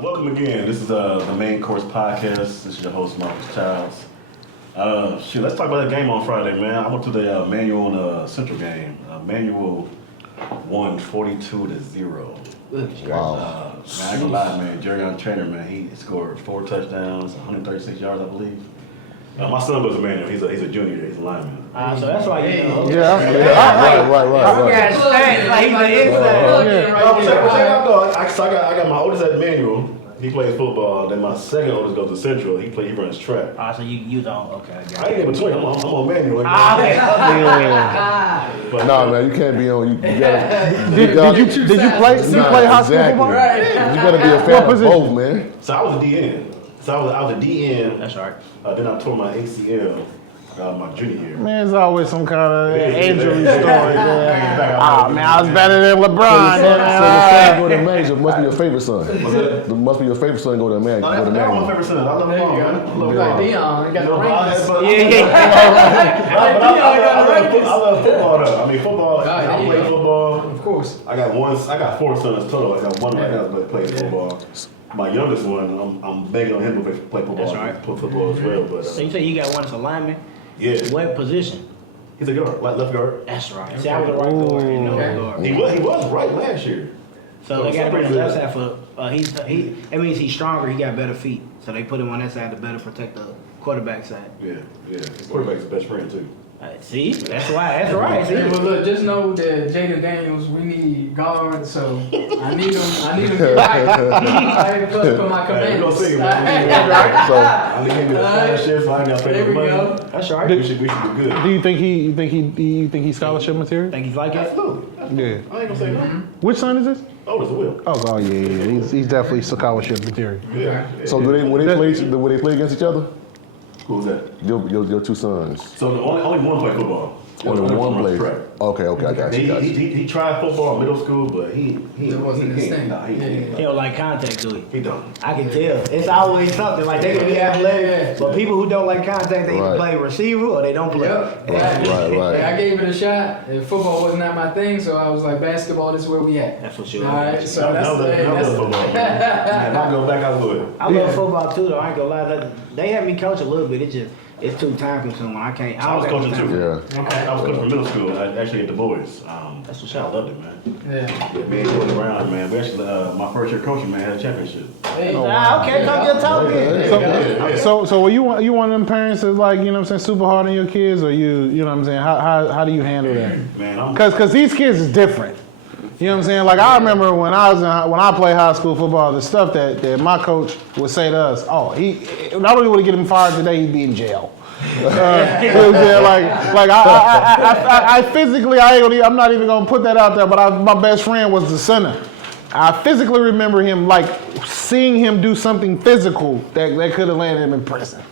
Welcome again. This is the Main Course Podcast. This is your host, Marcus Childs. Let's talk about that game on Friday, man. I went to the Manual and Central game. Manual won 42-0. Wow. Man, I ain't gonna lie, man. Jerry Trainer, man, he scored 4 touchdowns, 136 yards, I believe. My son goes to Manual. He's a junior. He's a lineman. So that's why you know. Yeah. Right. Like he's the inside. I got my oldest at Manual. He plays football. Then my second oldest goes to Central. He runs track. So you don't. Okay. I ain't in between. I'm on Manual. Nah, man, you can't be on. You gotta. Did you play high school football? Right. You gotta be a fan of both, man. So I was a DN. I was a DN. That's right. Then I tore my ACL my junior year. Man, it's always some kind of injury story. Man, I was better than LeBron. So the son go to Manual must be your favorite son. Must be your favorite son go to Manual. That's my favorite son. I love him all, man. I love like Dion, he got the rings. I love football though. I mean football. I play football. Of course. I got 4 sons total. I got one right now that plays football. My youngest one, I'm begging on him to play football. That's right. Play football as well. But So you say you got one as a lineman? yeah, What position? he's a guard, left guard. That's right. See, I was a right guard. You know, guard. He was right last year. So they got him on the left side for that means he's stronger. He got better feet. So they put him on that side to better protect the quarterback side. Yeah. His quarterback's best friend too. See, that's why. That's right. See, But look, just know that Jaden Daniels, we need guards, so I need him to right. I for my Hey, we're gonna commanders. see, man. So I need him to scholarship, so I got to pay There the we money. go. that's right. We should be good. Do you think he's scholarship material? Think he's like it? Absolutely. Yeah. I ain't gonna say no. Which son is this? Oh, it's a will. Oh yeah. He's definitely scholarship material. Yeah. so when they play against each other? Who's that? Your 2 sons. So only one play football. Only one runs plays. track. Okay, I got you. He tried football in middle school, but he wasn't his can't. thing. Nah, he He don't like contact, do he? He don't. I can tell. It's always something. Like they can be athletic, but people who don't like contact, they either Right. play receiver or they don't play. Yep. Right. I gave it a shot. And football was not my thing, so I was like, basketball, this is where we at. That's what you All right, so I that's love football. Man. If I go back, I would. I love football too, though. I ain't gonna lie. They had me coach a little bit. It's too time consuming. I can't. I was coaching too. Yeah. I was coaching for middle school. Actually at the boys. That's what's I up. loved it, man. Yeah. Yeah, me and Jordan around, man. We actually, my first year coaching, man, had a championship. Hey, Okay, come get talking. So were you one of them parents that's like, you know what I'm saying, super hard on your kids, or you know what I'm saying? How do you handle that? Man, Cause these kids is different. You know what I'm saying? Like I remember when I played high school football, the stuff that my coach would say to us, he not only would he get him fired today, he'd be in jail. You know what I'm saying? Like I physically, I'm not even gonna put that out there, but my best friend was the center. I physically remember him, like seeing him do something physical that could have landed him in prison.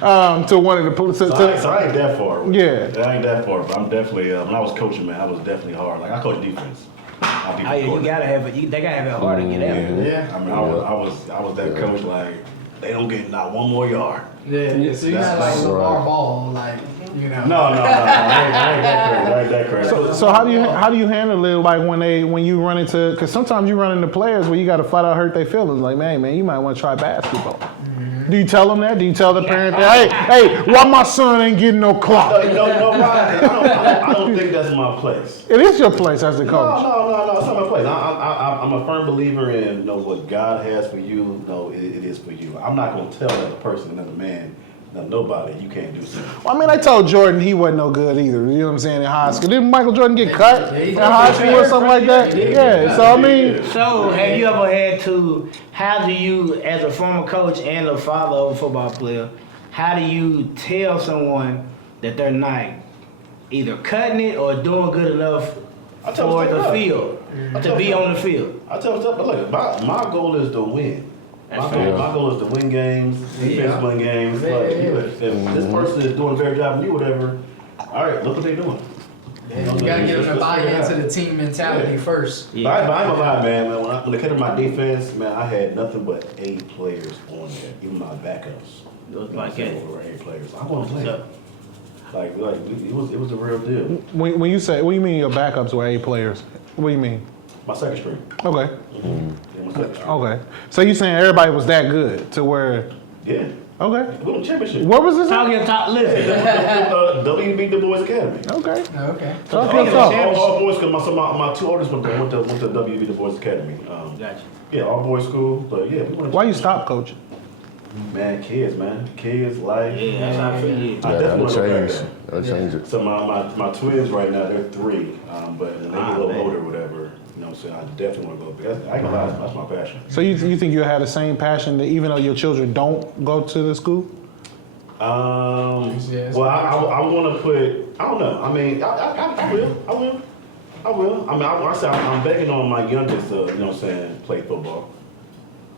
To one of the police. So I ain't that far. Yeah. I ain't that far, but I'm definitely, when I was coaching, man, I was definitely hard. Like, I coach defense. You gotta have it. They gotta have it hard to get out. Yeah. I mean, I was that coach, like, they don't get not one more yard. Yeah. So you're not like LeVar Ball, like, you know. No. I ain't that crazy. So how do you handle it, like when you run into, because sometimes you run into players where you got to flat out hurt their feelings, like man, you might want to try basketball. Do you tell them that? Do you tell the parent that, hey, why my son ain't getting no clock? No, I don't think that's my place. It is your place as the coach. No, it's not my place. I'm a firm believer in what God has for you. No, it is for you. I'm not gonna tell another person, another man, nobody, you can't do something. Well, I mean, I told Jordan he wasn't no good either. You know what I'm saying? In high school, didn't Michael Jordan get cut in high school or something like that? Yeah. So I mean, So have you ever had to? How do you, as a former coach and a father of a football player, how do you tell someone that they're not either cutting it or doing good enough for the field to be on the field? I tell them stuff, but look, my goal is to win. My goal is to win games, defense win games. But if this person is doing a better job than you, whatever, all right, look what they're doing. You gotta get them to buy into the team mentality first. Yeah. But I ain't gonna lie, man. When it came to my defense, man, I had nothing but 8 players on there, even my backups. It was like that. Over 8 players. I want to play. Like it was a real deal. when you say, what do you mean your backups were 8 players? What do you mean? My second string. Okay. And my second string. Okay. So you saying everybody was that good to where? Yeah. Okay. We won championship. What was this? Talk your top. Listen. WB Du Bois Academy. Okay. Okay. Talk your talk. All boys, because my two oldest went to WB Du Bois Academy. Gotcha. Yeah, all boys school, but yeah, we won. Why you stop coaching? Man, kids, life. Yeah, that's how I feel. I Yeah, definitely that'll want to go back change. there. That'll change it. So my twins right now, they're 3, but when they get a little man. older or whatever, you know what I'm saying, I definitely want to go back. I ain't gonna lie, that's my passion. So you think you'll have the same passion that even though your children don't go to the school? it's Well, I want to put, I don't know. I mean, I will. I mean, I say I'm begging on my youngest, you know what I'm saying, play football.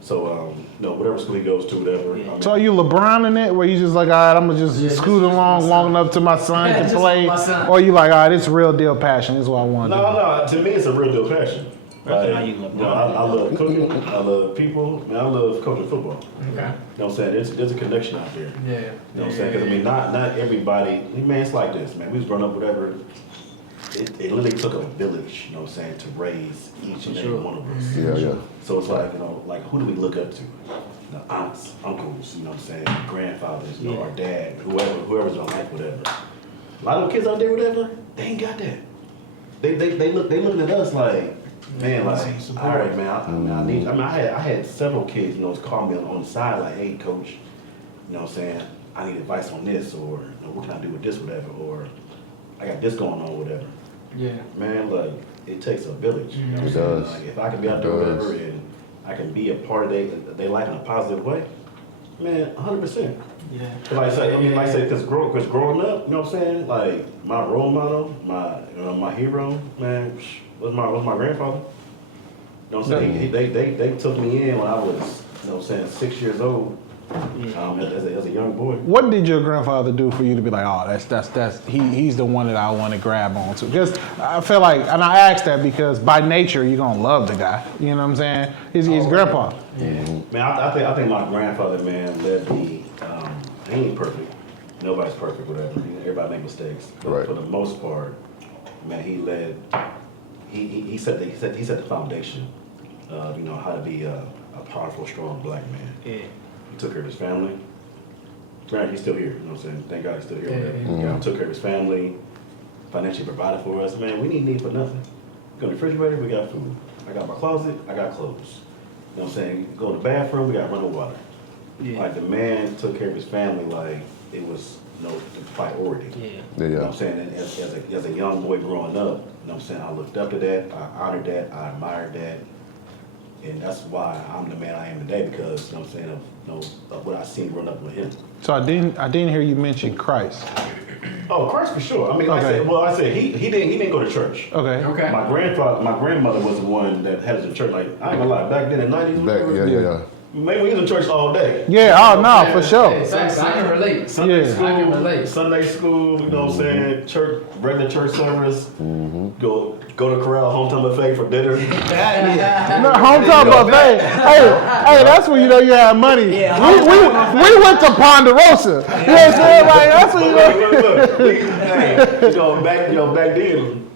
So, you know, whatever school he goes to, whatever. I mean, So are you LeBron in it, where you just like, all right, I'm gonna just scoot along long enough to my son to Just play, my son. or you like, all right, it's real deal passion. This is what I want to do. no, to me, it's a real deal passion. That's Like, how you you look. know, I love cooking, I love people, man, I love coaching football. Okay. You know what I'm saying? There's a connection out there. Yeah. You know what I'm saying? Because, I mean, not everybody, man, it's like this, man. We was growing up, whatever. It literally took a village, you know what I'm saying, to raise each and every one of us. Yeah. So it's like, you know, like who do we look up to? The aunts, uncles, you know what I'm saying, grandfathers, you know, our dad, whoever's on life, whatever. A lot of the kids out there, whatever, they ain't got that. They looking at us like, man, like, all right, man, I had several kids, you know, call me on the side like, hey, coach, you know what I'm saying, I need advice on this, or you know, what can I do with this, whatever, or I got this going on, whatever. Yeah. Man, like, it takes a village. You know what I'm It saying? does. Like, if I can be out there, whatever, and I can be a part of they life in a positive way, man, 100%. Yeah. Like I say, because growing up, you know what I'm saying? Like, my role model, my hero, man, was my grandfather. You know what I'm saying? They took me in when I was, you know what I'm saying, 6 years old, as a young boy. What did your grandfather do for you to be like, oh, he's the one that I want to grab onto? Because I feel like, and I asked that because by nature you're gonna love the guy. You know what I'm saying? He's grandpa. Yeah. Man, I think my grandfather, man, led me. He ain't perfect. Nobody's perfect, whatever. Everybody make mistakes. But Right. for the most part, man, he led. He set the foundation of, you know, how to be a powerful, strong black man. Yeah. He took care of his family. Right, he's still here. You know what I'm saying? Thank God he's still here. Yeah, whatever. He took care of his family. Financially provided for us. Man, we didn't need for nothing. Go to the refrigerator, we got food. I got my closet, I got clothes. You know what I'm saying? Go to the bathroom, we got running water. Yeah. Like, the man took care of his family like it was, you know, the priority. Yeah. You know what I'm saying? And as a young boy growing up, you know what I'm saying, I looked up to that, I honored that, I admired that. And that's why I'm the man I am today, because, you know what I'm saying, of what I seen growing up with him. So I didn't hear you mention Christ. Oh, Christ for sure. I mean, Okay. I said he didn't go to church. Okay. Okay. My grandmother was the one that had us in church. Like, I ain't gonna lie, back then in the 90s, Yeah. man, we was in church all day. Yeah. Oh no, for sure. Hey, facts, I can relate. Sunday Yeah. school, I can relate. Sunday school, you know what I'm saying? Church, regular church service. Go to corral, hometown buffet for dinner. No, hometown buffet. Hey, that's when you know you have money. Yeah, We went to Ponderosa. You know what I'm saying? Like that's when you know. Hey, back then,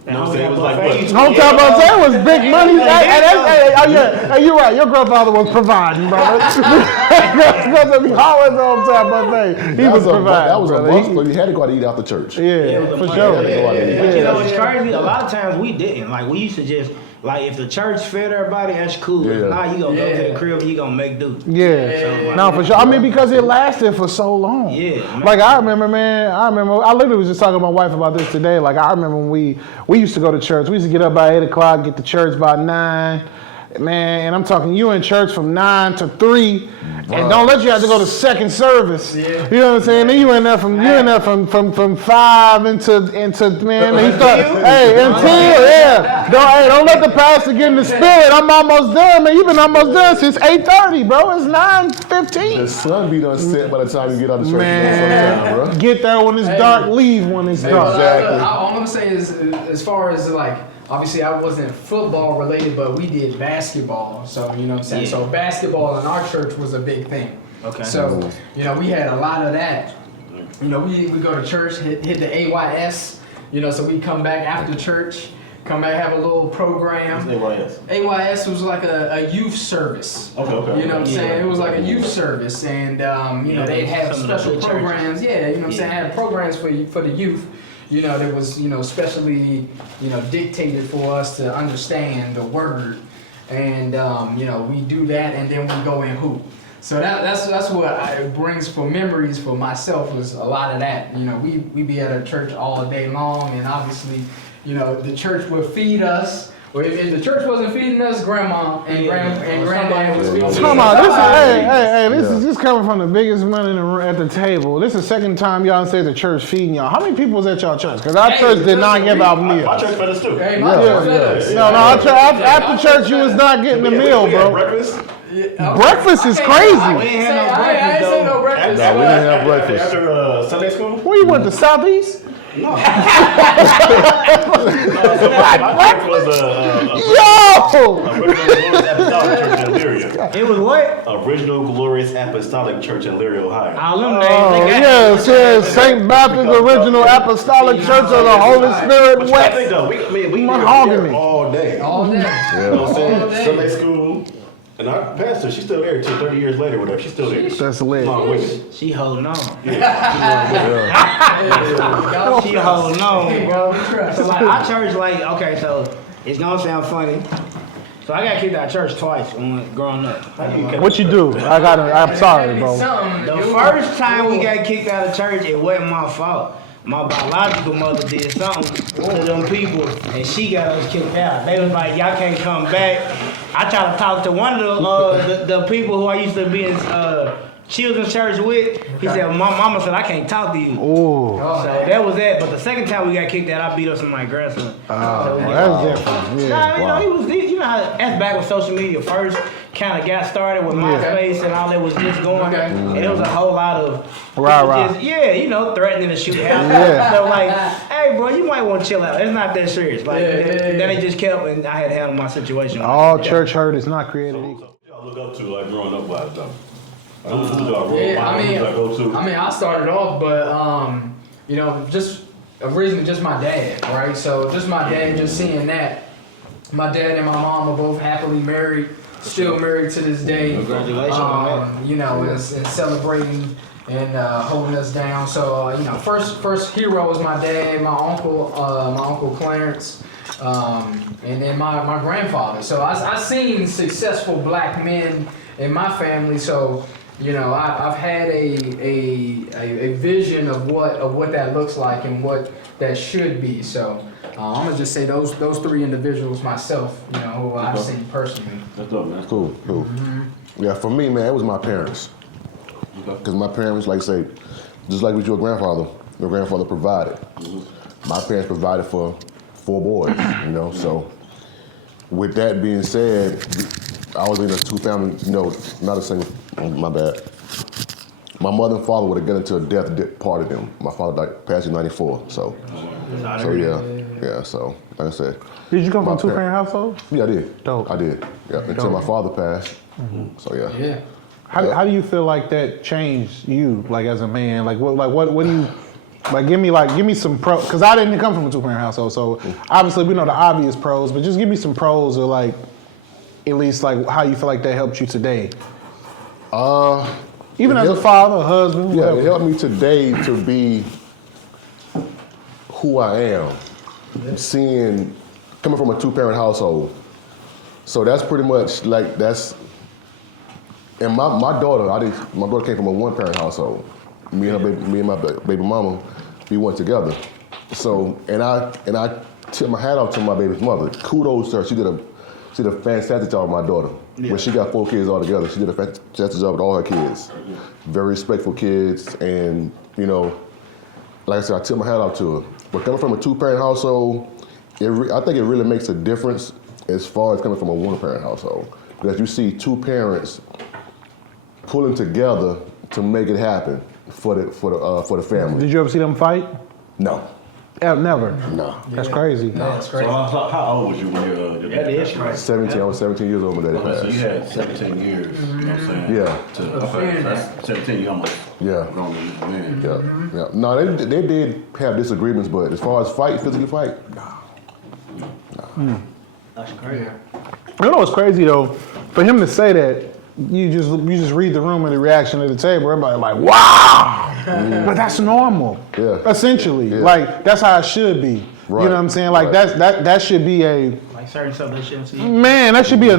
you know what I'm saying? It was like, what? Hometown buffet was big money. Hey, you're right. Your grandfather was providing, brother. Because he always hometown buffet. He was providing. That was a brother. must, but you had to go out to eat out the church. Yeah, was a for must. sure. But Yeah. you know what's crazy? A lot of times we didn't. Like, we used to just, like, if the church fed everybody, that's cool. Yeah. Now you gonna go Yeah. to the crib and you gonna make do. Yeah, no, for sure. I mean, because it lasted for so long. Yeah, man. Like I remember, I literally was just talking to my wife about this today. Like I remember when we used to go to church. We used to get up by 8 o'clock, get to church by 9. Man, and I'm talking you in church from 9 to 3, and don't let you have to go to second service. Yeah. You know what I'm saying? Then you in there from 5 into man. He start, don't let the pastor get in the spirit. I'm almost done, man. You've been almost done since 8:30, bro. It's 9:15. The sun be done set by the time you get out of church. Man, Sometime, bro. get there when it's dark, leave when it's dark. Exactly. All I'm gonna say is, as far as like, obviously I wasn't football related, but we did basketball. So you know what I'm saying. Yeah. So basketball in our church was a big thing. Okay. So you know we had a lot of that. You know we go to church, hit the AYS. You know, so we come back after church. come back, have a little program. What's AYS? AYS was like a youth service. Okay. You know what I'm saying? It was like a youth service, and you know, they had special programs. Yeah, you know what I'm saying? Had programs for the youth. You know, that was, you know, specially, you know, dictated for us to understand the word, and you know, we do that, and then we go and hoop. So that's what it brings for memories for myself, was a lot of that. You know, we be at a church all day long, and obviously, you know, the church would feed us. Well, if the church wasn't feeding us, grandma and granddad was feeding us. Come on, this is just coming from the biggest man in at the table. This is the second time y'all say the church feeding y'all. How many people was at y'all church? Because our church did not give out meals. My church fed us too. Hey, my church fed us. No, after church you was not getting the meal, bro. Breakfast? Breakfast is crazy. We ain't had no breakfast, I ain't say no breakfast. No, we didn't have breakfast. After Sunday school? Where you went to Southeast? My church was Yo! It was what? Original Glorious Apostolic Church in Lyria, Ohio. All them names. Oh, they got yeah, it says St. Baptist Original Apostolic Church of the Holy Spirit But I think West. though, we Mahogany. there all day. All day. You know what I'm saying? All day. Sunday school. And our pastor, she's still there till 30 years later, whatever. She's still there. That's lit. Long with She holding on. Yeah. She holding on, bro. Trust. So like our church, like, okay, so it's gonna sound funny. So I got kicked out of church twice when growing up. What you do? I'm sorry, bro. The first time we got kicked out of church, it wasn't my fault. My biological mother did something to them people, and she got us kicked out. They was like, y'all can't come back. I tried to talk to one of the people who I used to be in children's church with. He said, my mama said, I can't talk to you. Ooh. So that was that. But the second time we got kicked out, I beat up somebody's grandson. Oh, that's different. Yeah. Nah, you know how that's back when social media first kind of got started with MySpace and all that was just going. Okay. And there was a whole lot of Rah. just, you know, threatening to shoot out. Yeah. So like, hey bro, you might want to chill out. It's not that serious. Like then it just kept, and I had to handle my situation. All church hurt is not created equal. So, y'all look up to like growing up wise though. Who y'all role Yeah, models? Who y'all go to? I mean, I started off, but you know, just originally just my dad, right? So just my dad, just seeing that. My dad and my mom are both happily married, still married to this day. Congratulations on that. You know, and celebrating and holding us down. So you know, first hero was my dad, my uncle Clarence, and then my grandfather. So I seen successful black men in my family. So you know, I've had a vision of what that looks like and what that should be. So I'm gonna just say those three individuals myself, you know, who I've seen personally. That's dope, man. Cool. Yeah, for me, man, it was my parents. Because my parents, like I say, just like with your grandfather provided. My parents provided for 4 boys, you know. So with that being said, I was in a 2-family, you know, not a single, my bad. My mother and father would have got into a death parted them. My father passed in 94, so yeah, so like I said. Did you come from a my 2-parent household? Yeah, I did. Dope. I did, yeah, until my father passed, so yeah. Yeah. How do you feel like that changed you, like as a man? Like what do you, like give me some pros, because I didn't come from a 2-parent household, so obviously we know the obvious pros, but just give me some pros or like, at least like how you feel like that helped you today. Even as a father, a husband, Yeah, whatever. it helped me today to be who I am. Coming from a 2-parent household. So that's pretty much like and my daughter came from a 1-parent household. Me and my baby mama, we went together. So and I tip my hat off to my baby's mother. Kudos to her. She did a fantastic job with my daughter. Yeah. When she got 4 kids all together, she did a fantastic job with all her kids. Very respectful kids, and you know, like I said, I tip my hat off to her. But coming from a 2-parent household, I think it really makes a difference as far as coming from a 1-parent household. Because you see 2 parents pulling together to make it happen for the family. Did you ever see them fight? No. Never. No. That's crazy. No, that's crazy. So how old was you when your That is crazy. 17. I was 17 years old when Daddy Okay, so you passed. had 17 years, you know what I'm saying? Yeah. Okay, so that's 17, you almost Yeah. grown as a man. Yeah. No, they did have disagreements, but as far as physically fight, no. That's crazy. You know what's crazy though? For him to say that, you just read the room and the reaction at the table. Everybody like, wow, but that's normal. Yeah. Essentially, Yeah. like that's how it should be. Right. You know what I'm saying? Like Right. that should be a Like certain stuff they shouldn't see. man. That should be a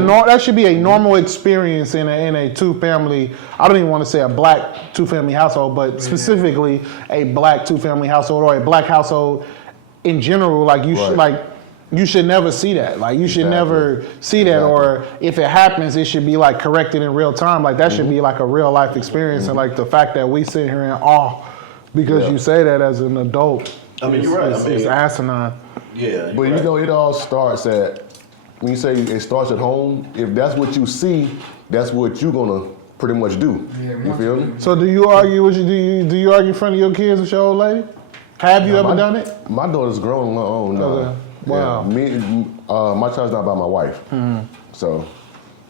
normal experience in a two family. I don't even want to say a black 2-family household, but specifically a black 2-family household or a black household in general. Like you should Right. You should never see that. Like you should never see that, or if it happens, it should be like corrected in real time. Like that should be like a real life experience. And like the fact that we sit here in awe because you say that as an adult, I mean, you're right. it's asinine. Yeah. But you know, it all starts at, when you say it starts at home, if that's what you see, that's what you're gonna pretty much do. You feel me? So do you argue do you argue in front of your kids with your old lady? Have you ever done it? My daughter's grown on her own now. Okay. Wow. Yeah, my child's not by my wife. So,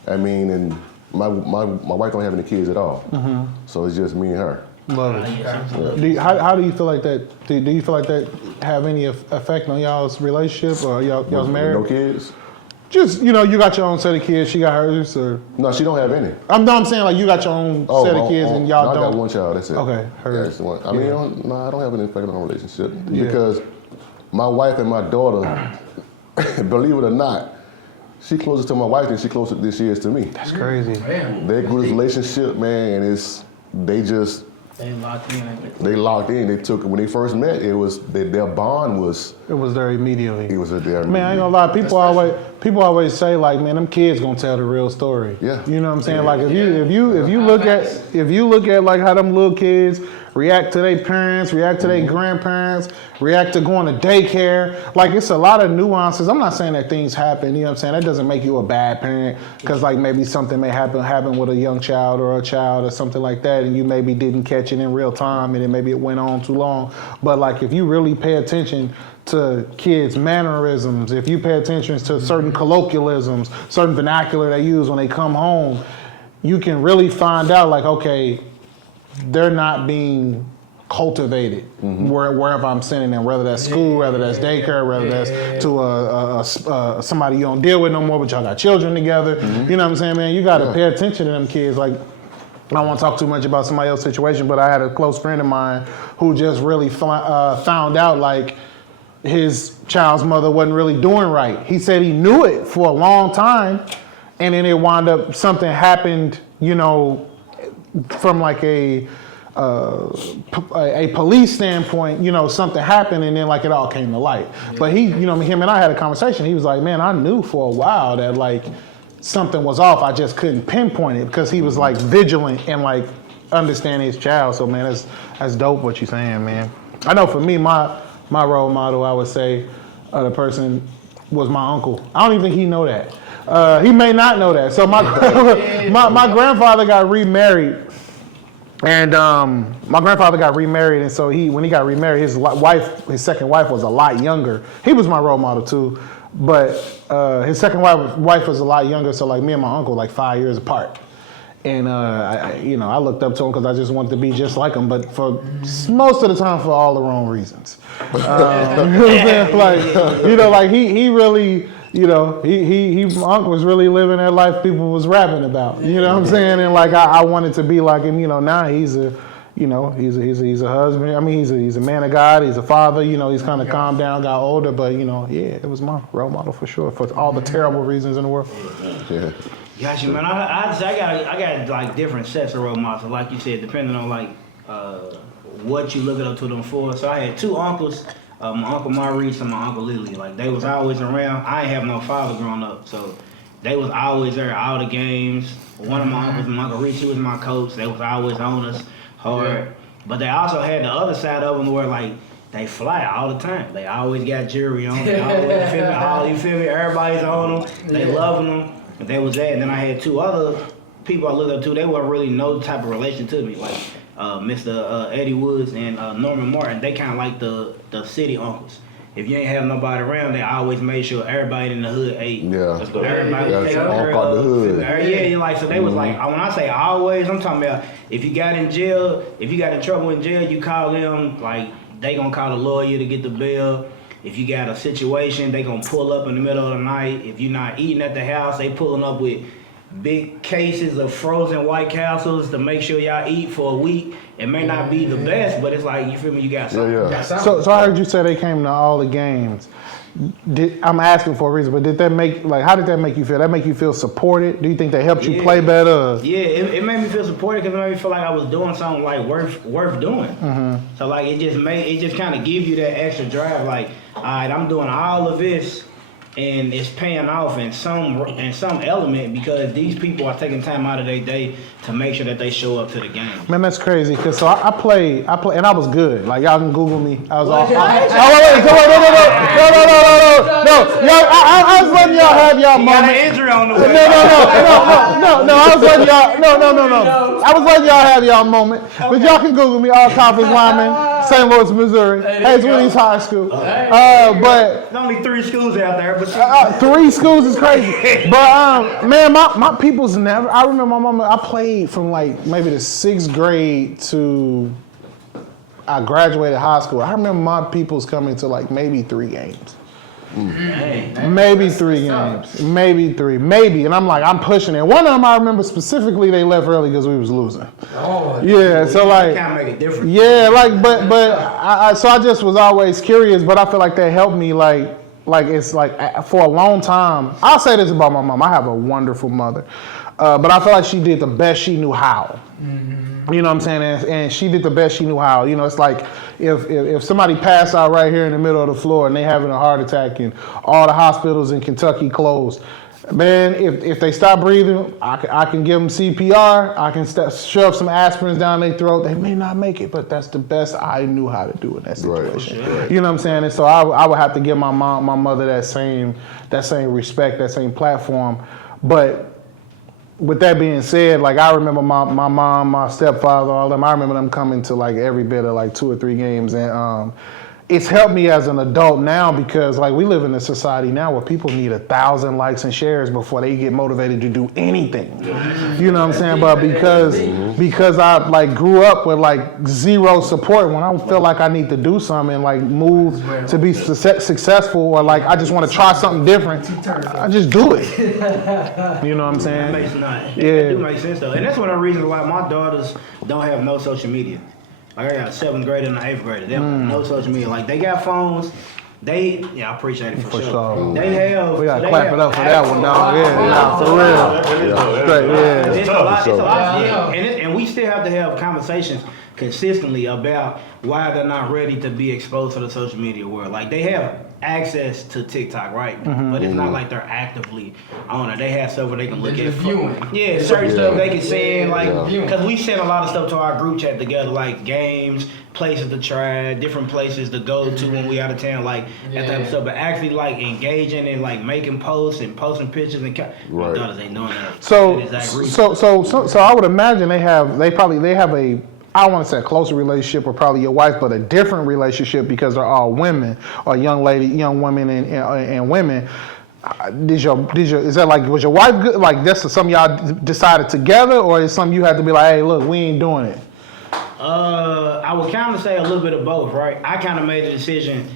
I mean, and my wife don't have any kids at all. So it's just me and her. Love it. How do you feel like that? Do you feel like that have any effect on y'all's relationship or y'all's married? No kids? Just you got your own set of kids. She got hers, or No, she don't have any. I'm saying like you got your own set of kids and y'all no, don't. I got one child. That's it. Okay, her. Yeah, that's the one. I mean, I don't have any effect on our relationship because my wife and my daughter, believe it or not, she closer to my wife than she is to me. That's crazy. They grew this relationship, man, and They locked in. they locked in. They took when they first met. It was their bond was. It was there immediately. It was there. Man, I ain't gonna lie. People always say like, man, them kids gonna tell the real story. Yeah. You know what I'm saying? Like if you look at like how them little kids react to their parents, react to their grandparents, react to going to daycare. Like it's a lot of nuances. I'm not saying that things happen. You know what I'm saying? That doesn't make you a bad parent because like maybe something may happen with a young child or a child or something like that, and you maybe didn't catch it in real time, and then maybe it went on too long. But like if you really pay attention to kids' mannerisms, if you pay attention to certain colloquialisms, certain vernacular they use when they come home, you can really find out like, okay, they're not being cultivated wherever I'm sending them, whether that's school, whether that's daycare, whether that's to somebody you don't deal with no more, but y'all got children together. You know what I'm saying, man? You got to pay attention to them kids. Like, I don't want to talk too much about somebody else's situation, but I had a close friend of mine who just really found out like his child's mother wasn't really doing right. He said he knew it for a long time, and then it wound up, something happened, you know, from like a police standpoint, you know, something happened and then like it all came to light. But he, you know, him and I had a conversation. He was like, man, I knew for a while that like something was off. I just couldn't pinpoint it because he was like vigilant and like understanding his child. So man, that's dope what you're saying, man. I know for me, my role model, I would say, the person was my uncle. I don't even think he know that. He may not know that. So my my grandfather got remarried. And my grandfather got remarried, and so when he got remarried, his second wife was a lot younger. He was my role model too, but his second wife was a lot younger. So like me and my uncle, like 5 years apart. And I looked up to him because I just wanted to be just like him, but for most of the time for all the wrong reasons. You know what I'm saying? Like, you know, like he really. You know, my uncle was really living that life people was rapping about. You know what I'm saying? And like I wanted to be like him. You know, now he's a husband. I mean, he's a man of God. He's a father. You know, he's kind of calmed down, got older. But you know, yeah, it was my role model for sure for all the terrible reasons in the world. Yeah. Gotcha, man. I got like different sets of role models. Like you said, depending on like what you looking up to them for. So I had two uncles. My Uncle Maurice and my Uncle Lily, like they was always around. I ain't have no father growing up, so they was always there, all the games. One of my uncles, my Uncle Reese, he was my coach. They was always on us hard. Yeah. But they also had the other side of them where like they fly all the time. They always got jewelry on. They always, you feel me? Everybody's on them. They loving them. But they was that. And then I had two other people I looked up to. They weren't really no type of relation to me, like Mr. Eddie Woods and Norman Martin. They kind of like the city uncles. If you ain't have nobody around, they always made sure everybody in the hood ate. Yeah. Everybody was taking care of. The hood. Yeah, like, so they was like, when I say always, I'm talking about if you got in jail, if you got in trouble in jail, you call them, like, they gonna call a lawyer to get the bail. If you got a situation, they gonna pull up in the middle of the night. If you're not eating at the house, they pulling up with big cases of frozen White Castles to make sure y'all eat for a week. It may not be the best, but it's like, you feel me, you got something. Yeah. So I heard you say they came to all the games. I'm asking for a reason, but did that how did that make you feel? That make you feel supported? Do you think they helped you play better? Yeah, it made me feel supported because it made me feel like I was doing something like worth doing. Mm-hmm. So like it just kind of give you that extra drive. Like, all right, I'm doing all of this, and it's paying off in some element because these people are taking time out of their day to make sure that they show up to the game. Man, that's crazy. Cause so I play, and I was good. Like y'all can Google me. I was all. No. Y'all, I was letting y'all have y'all moment. Got an injury on the way. No. I was letting y'all. No. I was letting y'all have y'all moment. But y'all can Google me. All conference lineman, St. Louis, Missouri, Hayes Williams High School. But there's only 3 schools out there, but 3 schools is crazy. But man, my people's never. I remember my mama. I played from like maybe the 6th grade to I graduated high school. I remember my people's coming to like maybe 3 games. Maybe 3 games. Maybe 3. Maybe. And I'm like, I'm pushing it. One of them I remember specifically they left early because we was losing. Oh, yeah, so like kind of make a difference. Yeah, like but so I just was always curious, but I feel like that helped me like it's like for a long time. I'll say this about my mom. I have a wonderful mother. But I feel like she did the best she knew how. Mm-hmm. You know what I'm saying? And she did the best she knew how. You know, it's like if somebody passed out right here in the middle of the floor and they having a heart attack and all the hospitals in Kentucky closed, man, if they stop breathing, I can give them CPR. I can shove some aspirins down their throat. They may not make it, but that's the best I knew how to do in that situation. Right. You know what I'm saying? And so I would have to give my mother that same respect, that same platform. But with that being said, like I remember my mom, my stepfather, all them. I remember them coming to like every bit of like 2 or 3 games, and it's helped me as an adult now because like we live in a society now where people need 1,000 likes and shares before they get motivated to do anything. You know what I'm saying? But because I like grew up with like 0 support, when I feel like I need to do something, like move to be successful, or like I just want to try something different, I just do it. You know what I'm saying? That makes sense. Yeah. It do make sense though, and that's one of the reasons why my daughters don't have no social media. Like I got a 7th grader and an 8th grader. They have no social media. Like they got phones. I appreciate it for sure. They have. We gotta clap it up for that one, dog. Yeah, for real. It's a lot. And we still have to have conversations consistently about why they're not ready to be exposed to the social media world. Like they have access to TikTok, right? Mm-hmm. But it's not like they're actively on it. They have stuff where they can look at viewing. Yeah, certain stuff they can send, like because we send a lot of stuff to our group chat together, like games, places to try, different places to go to when we out of town, like that type of stuff. But actually, like engaging and like making posts and posting pictures and my daughters ain't doing that. So I would imagine they have a, I don't want to say a closer relationship with probably your wife, but a different relationship because they're all women or young women and women. Was your wife good? Like that's something y'all decided together, or is something you had to be like, hey, look, we ain't doing it? I would kind of say a little bit of both, right? I kind of made the decision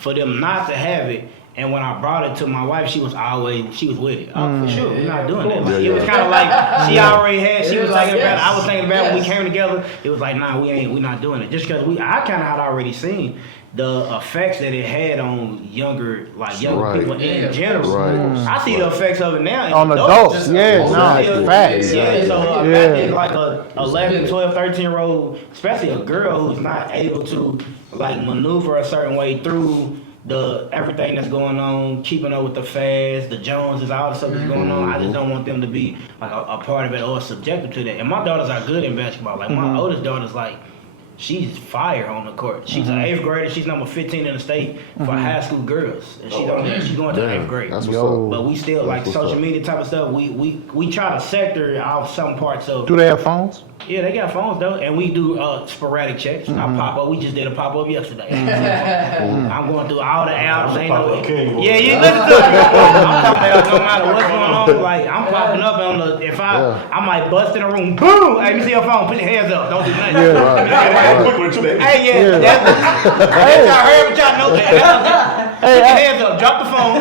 for them not to have it. And when I brought it to my wife, she was with it. For sure, we're not doing that. Like, it was kind of like she already had. She was thinking about it. I was thinking about it when we came together. It was like, nah, we're not doing it. Just because I kind of had already seen the effects that it had on younger people in general. Right. I see the effects of it now. On adults, facts. Yeah, so imagine like a 11, 12, 13-year-old, especially a girl who's not able to like maneuver a certain way through everything that's going on, keeping up with the fast, the Joneses, all the stuff that's going on. I just don't want them to be like a part of it or subjected to that. And my daughters are good in basketball. Like my oldest daughter's like, she's fire on the court. She's an 8th grader. She's number 15 in the state for high school girls, and she's going to 8th grade. That's what's up. But we still like social media type of stuff. We try to sector off some parts of. Do they have phones? Yeah, they got phones though, and we do sporadic checks. I pop up. We just did a pop up yesterday. I'm going through all the apps. Listen to me. I'm talking about no matter what's going on. Like I'm popping up on the. If I might bust in a room. Boom! Hey, let me see your phone. Put your hands up. Don't do nothing. Hey, that's y'all heard, but y'all know that. Put your hands up. Drop the phone.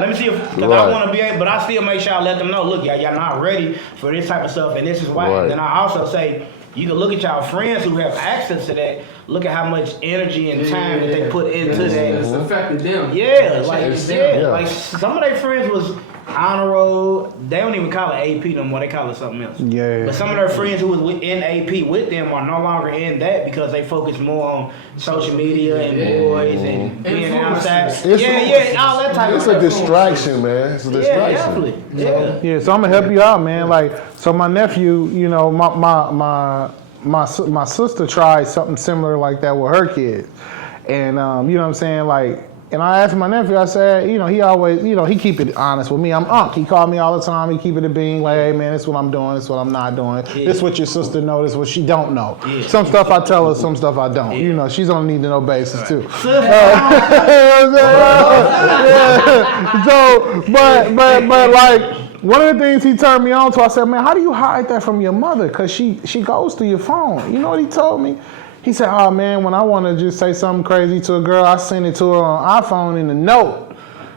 Let me see if, because I Right. want to be able, but I still make sure I let them know, look, y'all not ready for this type of stuff, and this is why. Right. Then I also say, you can look at y'all friends who have access to that. Look at how much energy and time that they put into that. It's affected them. Yeah, like It's yeah, them. like some of their friends was honor roll. They don't even call it AP no more. They call it something else. Yeah. But some of their friends who was in AP with them are no longer in that because they focus more on social media and boys and being outside. It's- All that type It's of a stuff. distraction, man. It's a Yeah, distraction. definitely. Yeah. Yeah, so I'm gonna help you out, man. Like, so my nephew, you know, my sister tried something similar like that with her kids, and you know what I'm saying, like. And I asked my nephew, I said, you know, he always, you know, he keep it honest with me. I'm Unc. He called me all the time. He keep it a bean, like, hey, man, this is what I'm doing. This is what I'm not doing. Yeah. This is what your sister knows. This is what she don't know. Yeah. Some stuff I tell her, some stuff I don't. You know, she's on a need-to-know basis, too. So, but like, one of the things he turned me on to, I said, man, how do you hide that from your mother? Because she goes through your phone. You know what he told me? He said, oh, man, when I want to just say something crazy to a girl, I send it to her on iPhone in a note,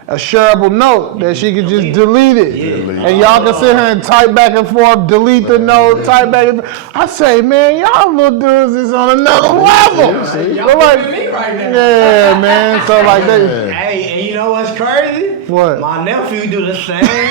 a shareable note that she could just delete it. Yeah. And y'all can sit here and type back and forth, delete the note, type back and forth. I say, man, y'all little dudes is on another level. Y'all They're like, with me right now. yeah, man. So like they, Hey, and you know what's crazy? What? My nephew do the same thing.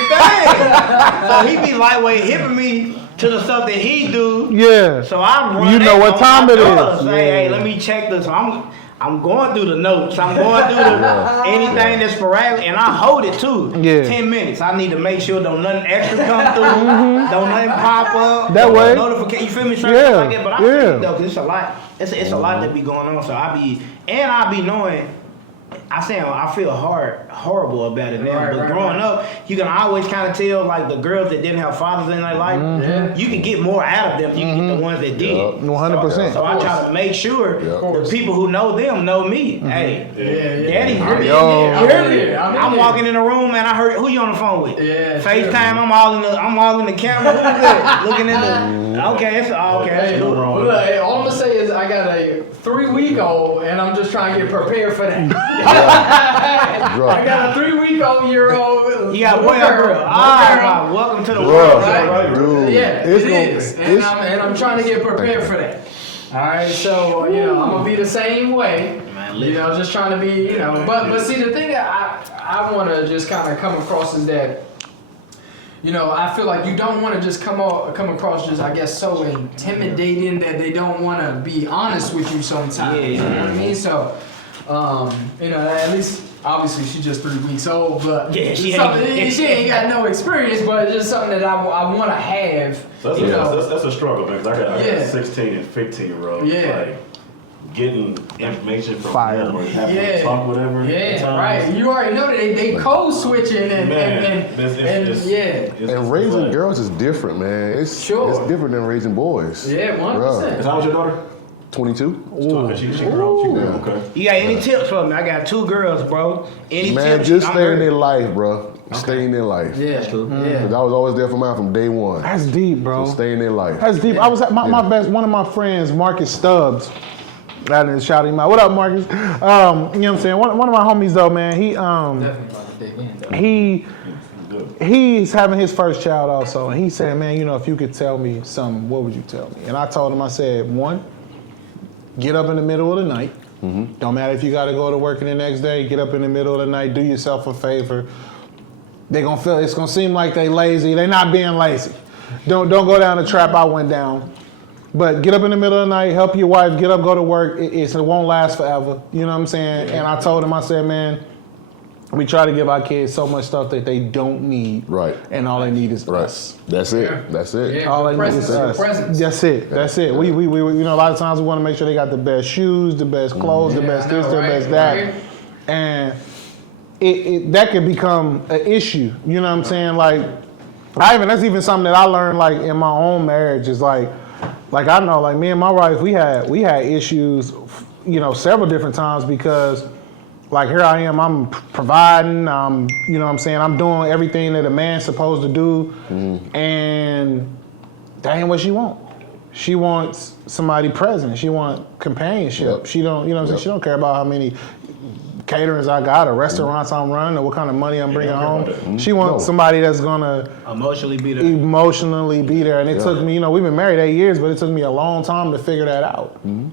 So he be lightweight hipping me to the stuff that he do. yeah. So I run You know that what on time my it is. daughter. Say, Yeah. hey, let me check this. I'm going through the notes. I'm going through anything that's sporadic, and I hold it too. Yeah. 10 minutes. I need to make sure don't nothing extra come through. Don't nothing pop up. That way. Notification. You feel me? Straight Yeah. stuff like that. But I Yeah. feel it though, 'cause it's a lot. It's a lot that be going on. So I be knowing. I feel horrible about it now. But growing up, you can always kind of tell, like the girls that didn't have fathers in their life, you can get more out of them. You can get the ones that did. 100%. So I try to make sure the people who know them know me. Hey, Daddy, I'm you in heard me? there. I'm walking in the room and I heard who you on the phone with? Yeah, FaceTime. I'm all in the camera. Who's that? Looking in the. Okay, it's okay. Hey, That's cool. look, all I'm gonna say is I got a 3-week-old and I'm just trying to get prepared for that. I got a 3-year-old. You got boy or girl? Ah, welcome to the Bruh. world. Right? Dude, Yeah, it's it gonna- is, and I'm trying to get prepared for that. All right, so you know I'm gonna be the same way. Man, You know, just trying to be, you know, but see the thing that I want to just kind of come across is that, you know, I feel like you don't want to just come across just, I guess, so intimidating that they don't want to be honest with you sometimes. Yeah. You know what I mean? So, you know, at least obviously she's just 3 weeks old, but Yeah, she she ain't got no experience, but it's just something that I want to have. So you know. that's a struggle, man. 'Cause I got Yeah. 16 and 15-year-olds. Yeah. Like, getting information from Fire. them or having Yeah. to talk whatever. at Yeah, times. right. You already know that they code switching and yeah. And raising girls is different, man. It's different than raising boys. Yeah, 100%. How old your daughter? 22. Okay, she grew. She grew. Okay. You got any tips for me? I got 2 girls, bro. Any Man, tips? just I'm stay in ready. their life, bro. Stay in their life. Yeah, yeah. 'Cause I was always there for mine from day one. That's deep, bro. So stay in their life. That's deep. I was at my one of my friends, Marcus Stubbs. I didn't shout him out. What up, Marcus? You know what I'm saying? One of my homies though, man, Definitely about to dig in, though. he's having his first child also. And he said, man, you know, if you could tell me something, what would you tell me? And I told him, I said, 1, get up in the middle of the night. Don't matter if you gotta go to work in the next day, get up in the middle of the night, do yourself a favor. They gonna feel, it's gonna seem like they lazy. They not being lazy. Don't go down the trap I went down. But get up in the middle of the night, help your wife, get up, go to work. It won't last forever. You know what I'm saying? And I told him, I said, man, we try to give our kids so much stuff that they don't need. Right. And all they need is Right. us. That's it. Yeah. That's it. Yeah. All they need is us. Presence. That's it. That's it. We you know, a lot of times we want to make sure they got the best shoes, the best clothes, the Yeah, best I know, this, the right, best that. right. And it that can become an issue. You know what I'm saying? Like that's even something that I learned like in my own marriage is like I know, like me and my wife, we had issues, you know, several different times because, like here I am, I'm providing, you know what I'm saying, I'm doing everything that a man's supposed to do, and that ain't what she wants. She wants somebody present. She wants companionship. Yep. She don't, you know what I'm saying, she don't care about how many caterings I got, or restaurants I'm running, or what kind of money I'm bringing home. She wants somebody that's gonna Emotionally be there. And it took me, we've been married 8 years, but it took me a long time to figure that out. You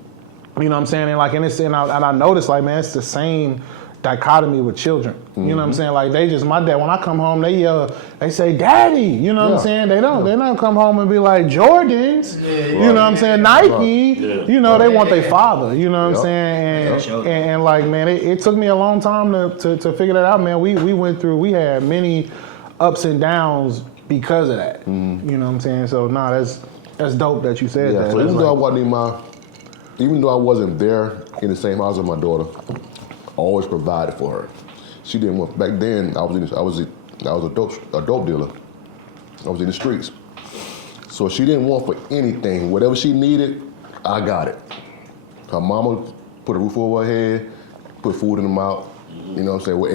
know what I'm saying? And I noticed, like, man, it's the same dichotomy with children. You know what I'm saying? Like, my dad, when I come home, they yell, they say, Daddy. You know what I'm saying? They don't come home and be like, Jordans. You know what I'm saying? Nike. They want their father. You know what I'm saying? And like, man, it took me a long time to figure that out, man. We had many ups and downs because of that. You know what I'm saying? So, that's dope that you said that. So even though I wasn't there in the same house as my daughter, I always provided for her. She didn't want. Back then, I was a dope dealer. I was in the streets. So she didn't want for anything. Whatever she needed, I got it. Her mama put a roof over her head, put food in the mouth. You know what I'm saying? With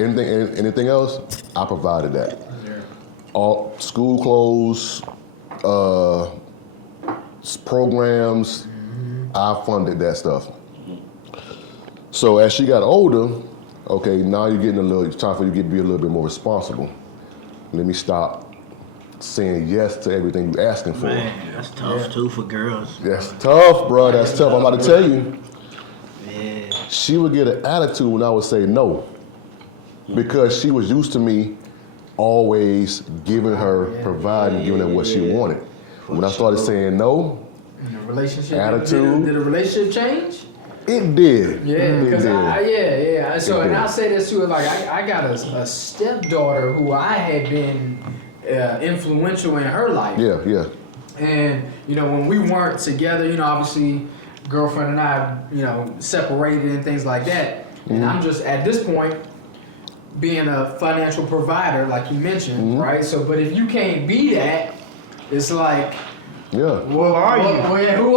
anything else, I provided that. All school clothes, programs, I funded that stuff. So as she got older, okay, now it's time for you to be a little bit more responsible. Let me stop saying yes to everything you're asking for. Man, that's tough too for girls. That's tough, bro. That's tough. I'm about to tell you. Yeah. She would get an attitude when I would say no, because she was used to me always giving her, providing, giving her what she wanted. When I started saying no, relationship attitude. Did a relationship change? It did. Yeah, because So, and did. I'll say this too, like I got a stepdaughter who I had been influential in her life. Yeah. And, when we weren't together, obviously girlfriend and I, separated and things like that. And I'm just, at this point, being a financial provider, like you mentioned, right? So, but if you can't be that, it's like, yeah. Who are you? Right. Who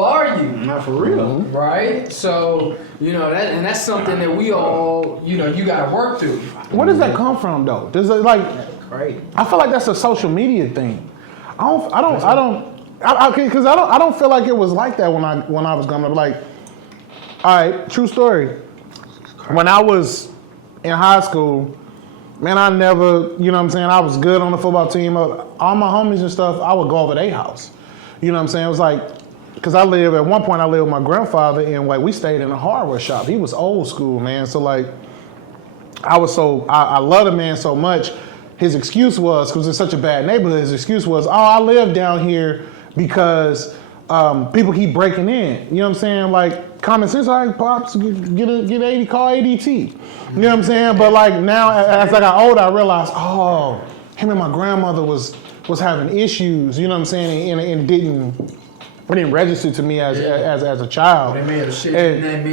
are you? Not for real. Right? So, that's something that we all, you got to work through. Where does that come from, though? Does it Great. I feel like that's a social media thing. Because I don't feel like it was like that when I was growing up. Like, all right, true story. When I was in high school, man, I never, I was good on the football team. All my homies and stuff, I would go over their house. You know what I'm saying? It was like, because at one point I lived with my grandfather, and we stayed in a hardware shop. He was old school, man. So I love the man so much. His excuse was, because it's such a bad neighborhood, his excuse was, I live down here because people keep breaking in. You know what I'm saying? Like, common sense, like, Pops, get 80, call ADT. You know what I'm saying? But now, as I got older, I realized, him and my grandmother was having issues, you know what I'm saying? And it didn't register to me as a child. They may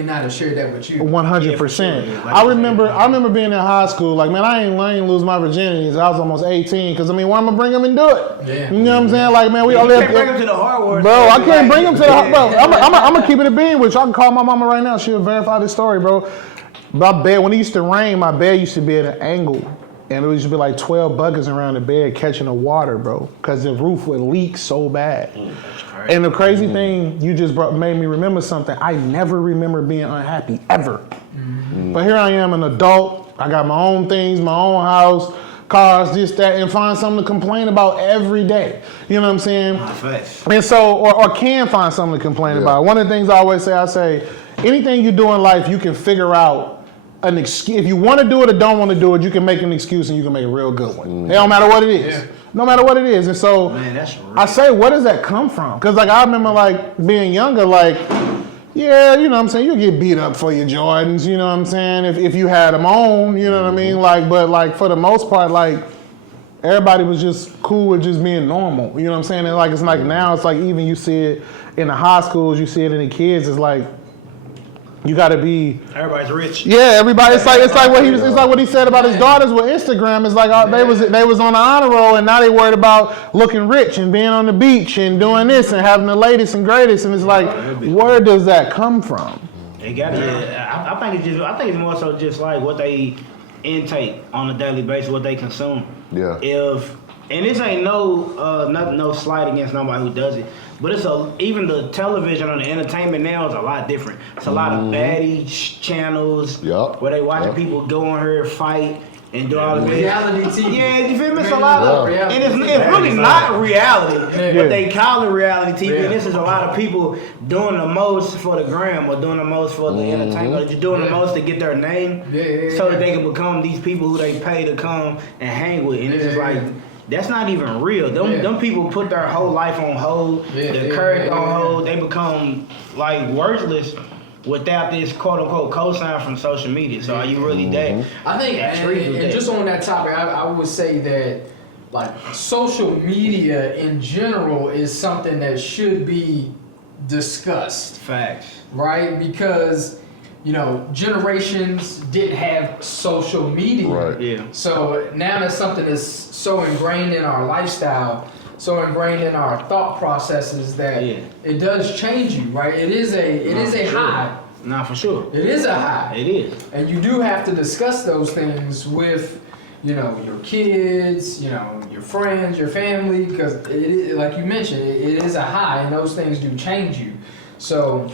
not have shared that with you. 100%. Yeah, I remember being in high school, like, man, I ain't lose my virginity until I was almost 18, because, why am I gonna bring them and do it? Yeah. You know what I'm saying? Like, man, we all can't bring them to the hardware. Bro, I can't bring them to the bro. I'm gonna keep it a bean with you. I can call my mama right now. She'll verify this story, bro. My bed, when it used to rain, my bed used to be at an angle. And it used to be like 12 buckets around the bed catching the water, bro, because the roof would leak so bad. That's crazy. And the crazy thing, you just made me remember something. I never remember being unhappy, ever. But here I am, an adult. I got my own things, my own house, cars, this, that, and find something to complain about every day. You know what I'm saying? And so, or can find something to complain about. One of the things I always say, anything you do in life, you can figure out an excuse. If you want to do it or don't want to do it, you can make an excuse and you can make a real good one. It don't matter what it is. Yeah. No matter what it is. And so, man, that's real. I say, where does that come from? Because I remember being younger, yeah, you know what I'm saying, you get beat up for your Jordans, you know what I'm saying, if you had them on, you know what I mean? But for the most part, everybody was just cool with just being normal. You know what I'm saying? And it's like now, it's like even you see it in the high schools, you see it in the kids, it's like, you gotta be. Everybody's rich. Yeah, everybody. It's like what he said about his daughters with Instagram. It's like they was on the honor roll, and now they worried about looking rich and being on the beach and doing this and having the latest and greatest. And it's like, where does that come from? They got it. I think it's more so just like what they intake on a daily basis, what they consume. Yeah. And this ain't no slight against nobody who does it. But even the television or the entertainment now is a lot different. It's a lot of baddie channels where they watching people go on here fight and do all the reality TV. Yeah, you feel me? It's a lot of, and it's really not reality, but they call it reality TV. And this is a lot of people doing the most for the gram or doing the most for the entertainment, or just doing the most to get their name, so that they can become these people who they pay to come and hang with. And it's just like, that's not even real. Them people put their whole life on hold, their career on hold. They become like worthless without this quote unquote cosign from social media. So are you really that? I think, and just on that topic, I would say that like social media in general is something that should be discussed. Facts. Right? Because, you know, generations didn't have social media. Right. Yeah. So now that's something that's so ingrained in our lifestyle, so ingrained in our thought processes that it does change you, right? It is a high. Nah, for sure. It is a high. It is. And you do have to discuss those things with, you know, your kids, you know, your friends, your family, because it is, like you mentioned, it is a high, and those things do change you. So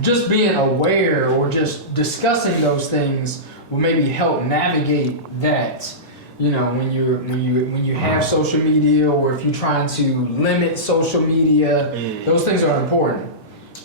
just being aware or just discussing those things will maybe help navigate that. You know, when you have social media, or if you're trying to limit social media, those things are important,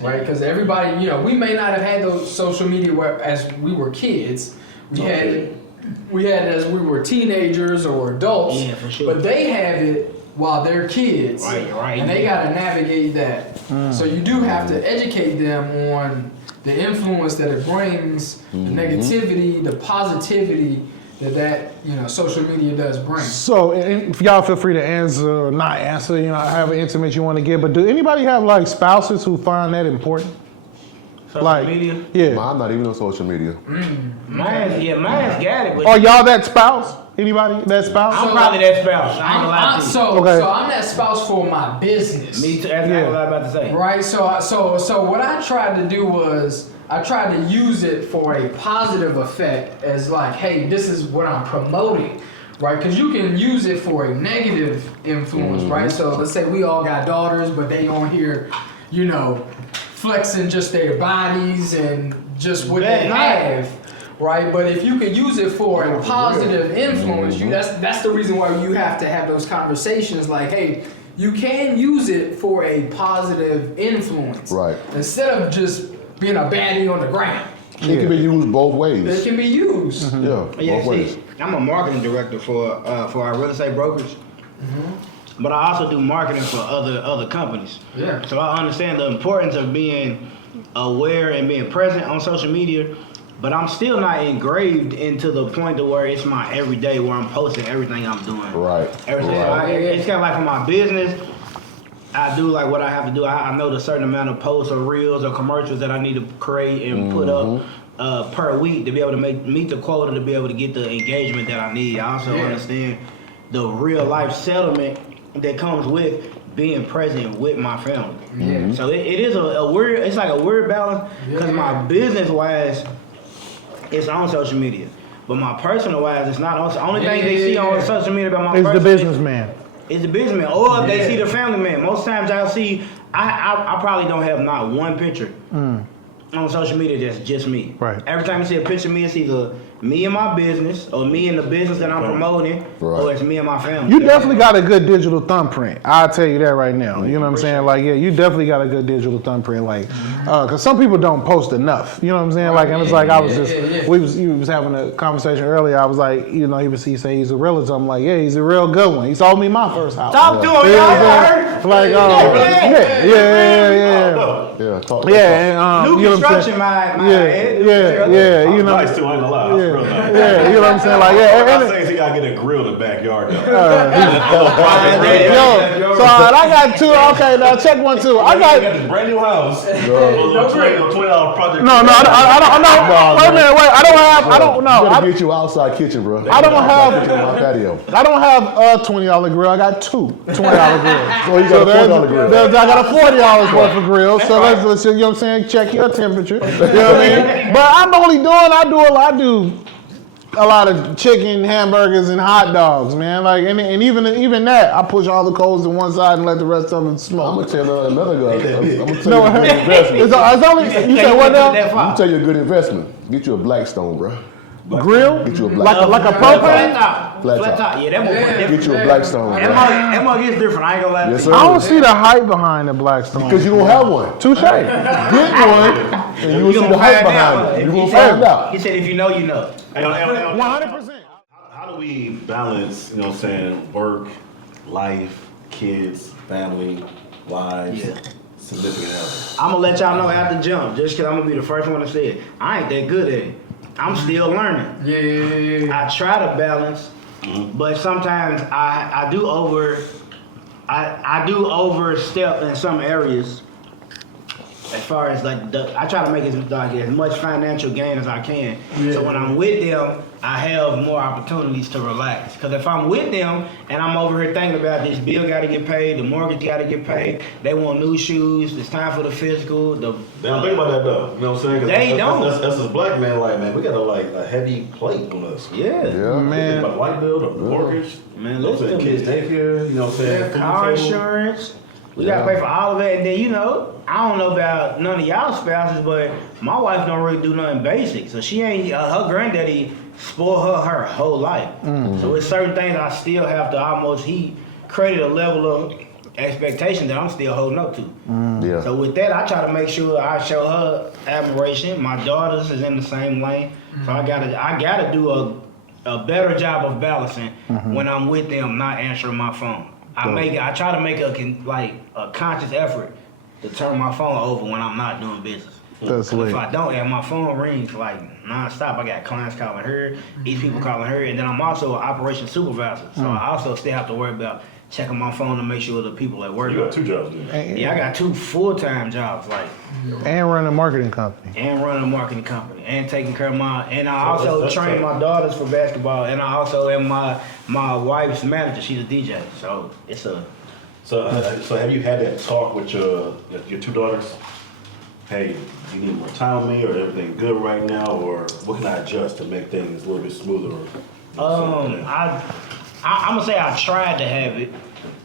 right? Because everybody, you know, we may not have had those social media as we were kids. We had it as we were teenagers or adults, for sure. But they have it while they're kids, right, and they got to navigate that. So you do have to educate them on the influence that it brings, the negativity, the positivity that you know social media does bring. So, and if y'all feel free to answer or not answer, you know, however intimate you want to get. But do anybody have like spouses who find that important? Social media? Yeah. I'm not even on social media. Mine's got it. But Are y'all that spouse? Anybody that spouse? I'm probably that spouse. I ain't gonna lie to you. So I'm that spouse for my business. Me too. That's what I was about to say. Right. So what I tried to do was I tried to use it for a positive effect, as like, hey, this is what I'm promoting, right? Because you can use it for a negative influence, right? So let's say we all got daughters, but they on here, you know, flexing just their bodies and just what they have. Right, but if you could use it for a positive influence, that's the reason why you have to have those conversations. Like, hey, you can use it for a positive influence, Right? Instead of just being a baddie on the ground. It can be used both ways. It can be used. Yeah, both ways. I'm a marketing director for our real estate brokerage, but I also do marketing for other companies. Yeah. So I understand the importance of being aware and being present on social media. But I'm still not engraved into the point to where it's my everyday, where I'm posting everything I'm doing. Right. Everything. Right. It's kind of like for my business, I do like what I have to do. I know the certain amount of posts or reels or commercials that I need to create and put up per week to be able to meet the quota to be able to get the engagement that I need. I also understand the real life settlement that comes with being present with my family. So it is a weird, it's like a weird balance because my business wise, it's on social media, but my personal wise, it's not on. The only thing they see on social media about my It's the businessman. It's the businessman, or if they see the family man. Most times I'll see, I probably don't have not one picture on social media that's just me. Right. Every time you see a picture of me, it's either me and my business, or me and the business that I'm promoting, or it's me and my family. You definitely got a good digital thumbprint. I'll tell you that right now. You know what I'm saying? Like, yeah, you definitely got a good digital thumbprint. Like, because some people don't post enough. You know what I'm saying? Like, and it's like I was you was having a conversation earlier. I was like, you know, he say he's a realist. I'm like, yeah, he's a real good one. He sold me my first house. Talk to him, You know what I'm y'all. saying? Like, Yeah, talk. yeah, and New you know what I'm construction, saying? my You know, Nice too, I ain't gonna lie. That's real nice. yeah, you know what I'm saying? Like, All yeah, I'm and, saying is he gotta get a grill in the backyard though. yo, so I got two. Okay, now check one too. I He got. got this brand new house. A little $20 project. No, I don't. Wait a minute, wait. I don't know. You gotta get you outside kitchen, bro. I don't have. My patio. I don't have a $20 grill. I got two $20 grills. So you got a $4 grill. I got a $40 worth of grill. So let's you know what I'm saying, check your temperature. You know what I mean? But I'm only doing. I do a lot of chicken, hamburgers, and hot dogs, man. Like, and even that, I push all the coals to one side and let the rest of them I'm smoke. gonna tell another guy. I'm gonna tell No, you a good investment. it's only you say what now? I'm gonna tell you a good investment. Get you a Blackstone, bro. Grill? Get you a Blackstone. Like a Flat propane? top. Flat Flat top. top. Yeah, that one different. Get you a Blackstone, bro. That mug is different. I ain't gonna lie. Yes, to sir. you. I don't see the hype behind the Blackstone. Because you don't have one. Touche. Get one, and you will see gonna the hype find behind out. it. You He will said- find out. He said, if you know, you know. 100%. How do we balance, you know what I'm saying, work, life, kids, family, wives, Yeah. significant others? I'm gonna let y'all know after jump, just cause I'm gonna be the first one to say it. I ain't that good at it. I'm still learning. Yeah. I try to balance, but sometimes I do overstep in some areas. As far as like I try to make as much financial gain as I can. So when I'm with them, I have more opportunities to relax. Because if I'm with them and I'm over here thinking about this bill got to get paid, the mortgage got to get paid, they want new shoes, it's time for the physical. They don't think about that though. You know what I'm saying? 'Cause They don't. That's as black man, like, man, we got a heavy plate on us. Yeah. Yeah. Man. About light bill, the mortgage, Man, you know what I'm saying, listen. kids daycare, you know what I'm saying? food Car table. insurance. We gotta pay for all of it, and then I don't know about none of y'all spouses, but my wife don't really do nothing basic. So she ain't her granddaddy spoiled her whole life. So it's certain things I still have to he created a level of expectation that I'm still holding up to. Yeah. So with that, I try to make sure I show her admiration. My daughters is in the same lane, so I gotta do a better job of balancing when I'm with them, not answering my phone. I try to make a conscious effort to turn my phone over when I'm not doing business. That's If lit. I don't, and my phone rings like nonstop. I got clients calling her, these people calling her, and then I'm also an operations supervisor. So I also still have to worry about checking my phone to make sure the people at work. You got 2 jobs, dude. Yeah, I got 2 full-time jobs, And run a marketing company. and running a marketing company, and taking care of and I also that's train tough. my daughters for basketball, and I also am my wife's manager. She's a DJ, so it's a. So have you had that talk with your 2 daughters? Hey, you need more time with me, or everything good right now, or what can I adjust to make things a little bit smoother? I'm gonna say I tried to have it.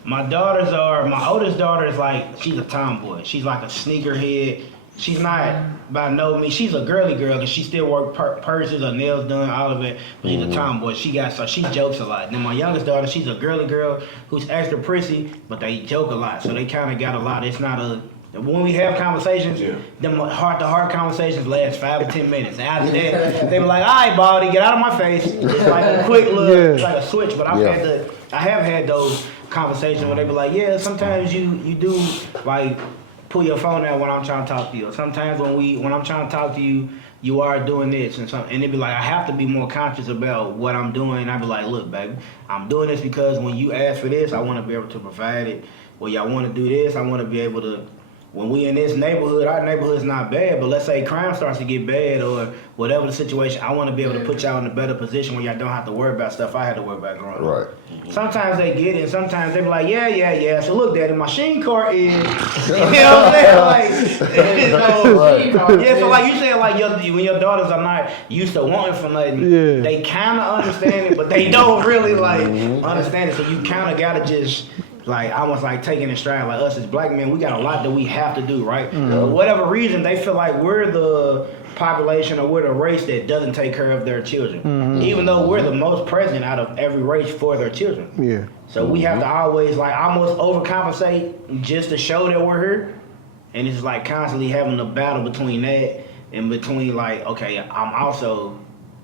My oldest daughter is like, she's a tomboy. She's like a sneakerhead. She's not by no means, she's a girly girl, and she still work purses, her nails done, all of it. But she's a tomboy. She jokes a lot. Then my youngest daughter, she's a girly girl who's extra prissy, but they joke a lot. So they kind of got a lot. It's not when we have conversations, them heart-to-heart conversations last 5 or 10 minutes. After that, they be like, all right, Baldy, get out of my face. It's like a quick little, it's like a switch. But I have had those conversations where they be like, yeah, sometimes you do like pull your phone out when I'm trying to talk to you. Or sometimes when I'm trying to talk to you, you are doing this and it'd be like, I have to be more conscious about what I'm doing. I'd be like, look, baby, I'm doing this because when you ask for this, I want to be able to provide it. Well, y'all want to do this, I want to be able to. When we in this neighborhood, our neighborhood's not bad, but let's say crime starts to get bad or whatever the situation, I want to be able to put y'all in a better position where y'all don't have to worry about stuff I had to worry about growing up. Right. Sometimes they get it, sometimes they be like, yeah. So look, Daddy, my sheen cart is, you know what I'm saying? So like you said, like when your daughters are not used to wanting for nothing, they kind of understand it, but they don't really understand it. So you kind of gotta just. Like almost like taking in stride, like us as black men, we got a lot that we have to do, right? For whatever reason, they feel like we're the population or we're the race that doesn't take care of their children, even though we're the most present out of every race for their children. Yeah. So we have to always like almost overcompensate just to show that we're here, and it's like constantly having a battle between that and between like, okay, I'm also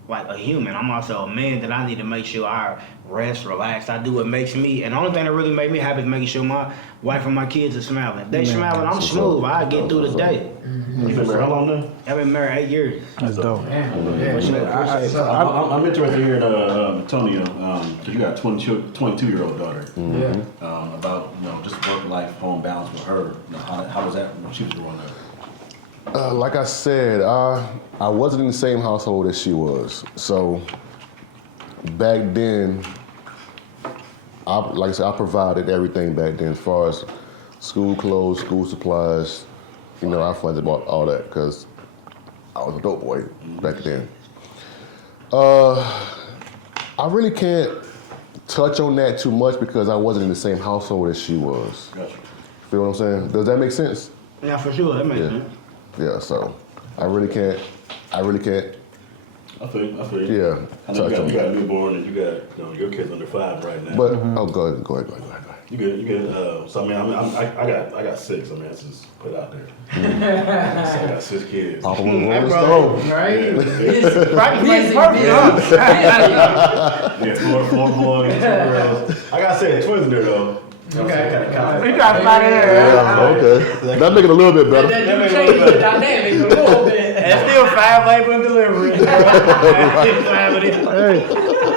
like a human. I'm also a man that I need to make sure I rest, relax. I do what makes me. And the only thing that really makes me happy is making sure my wife and my kids are smiling. If they smiling, I'm smooth. I get through the day. You been married how long now? I've been married 8 years. That's dope. I'm interested in hearing Antonio, because you got a 22-year-old daughter. About just work-life, home balance with her. How was that when she was growing up? Like I said, I wasn't in the same household as she was. So back then, like I said, I provided everything back then as far as school clothes, school supplies. I funded all that because I was a dope boy back then. I really can't touch on that too much because I wasn't in the same household as she was. Gotcha. Feel what I'm saying? Does that make sense? Yeah, for sure. That makes Yeah. sense. Yeah, so I really can't. I feel you. Yeah. I know touch on you got a that. newborn and you got your kid's under 5 right now. But go ahead. You good. So I got 6. I mean, that's just put out there. So I got 6 kids. Papa was rolling That the brother, stove. Right? He's perfect, huh? Yeah, 4 boys, 2 girls. I gotta say, twins in there though. Okay. We got to find it. Yeah, okay. That make it a little bit better. That do change the dynamic a little bit. And still 5 labor and delivery. Hey,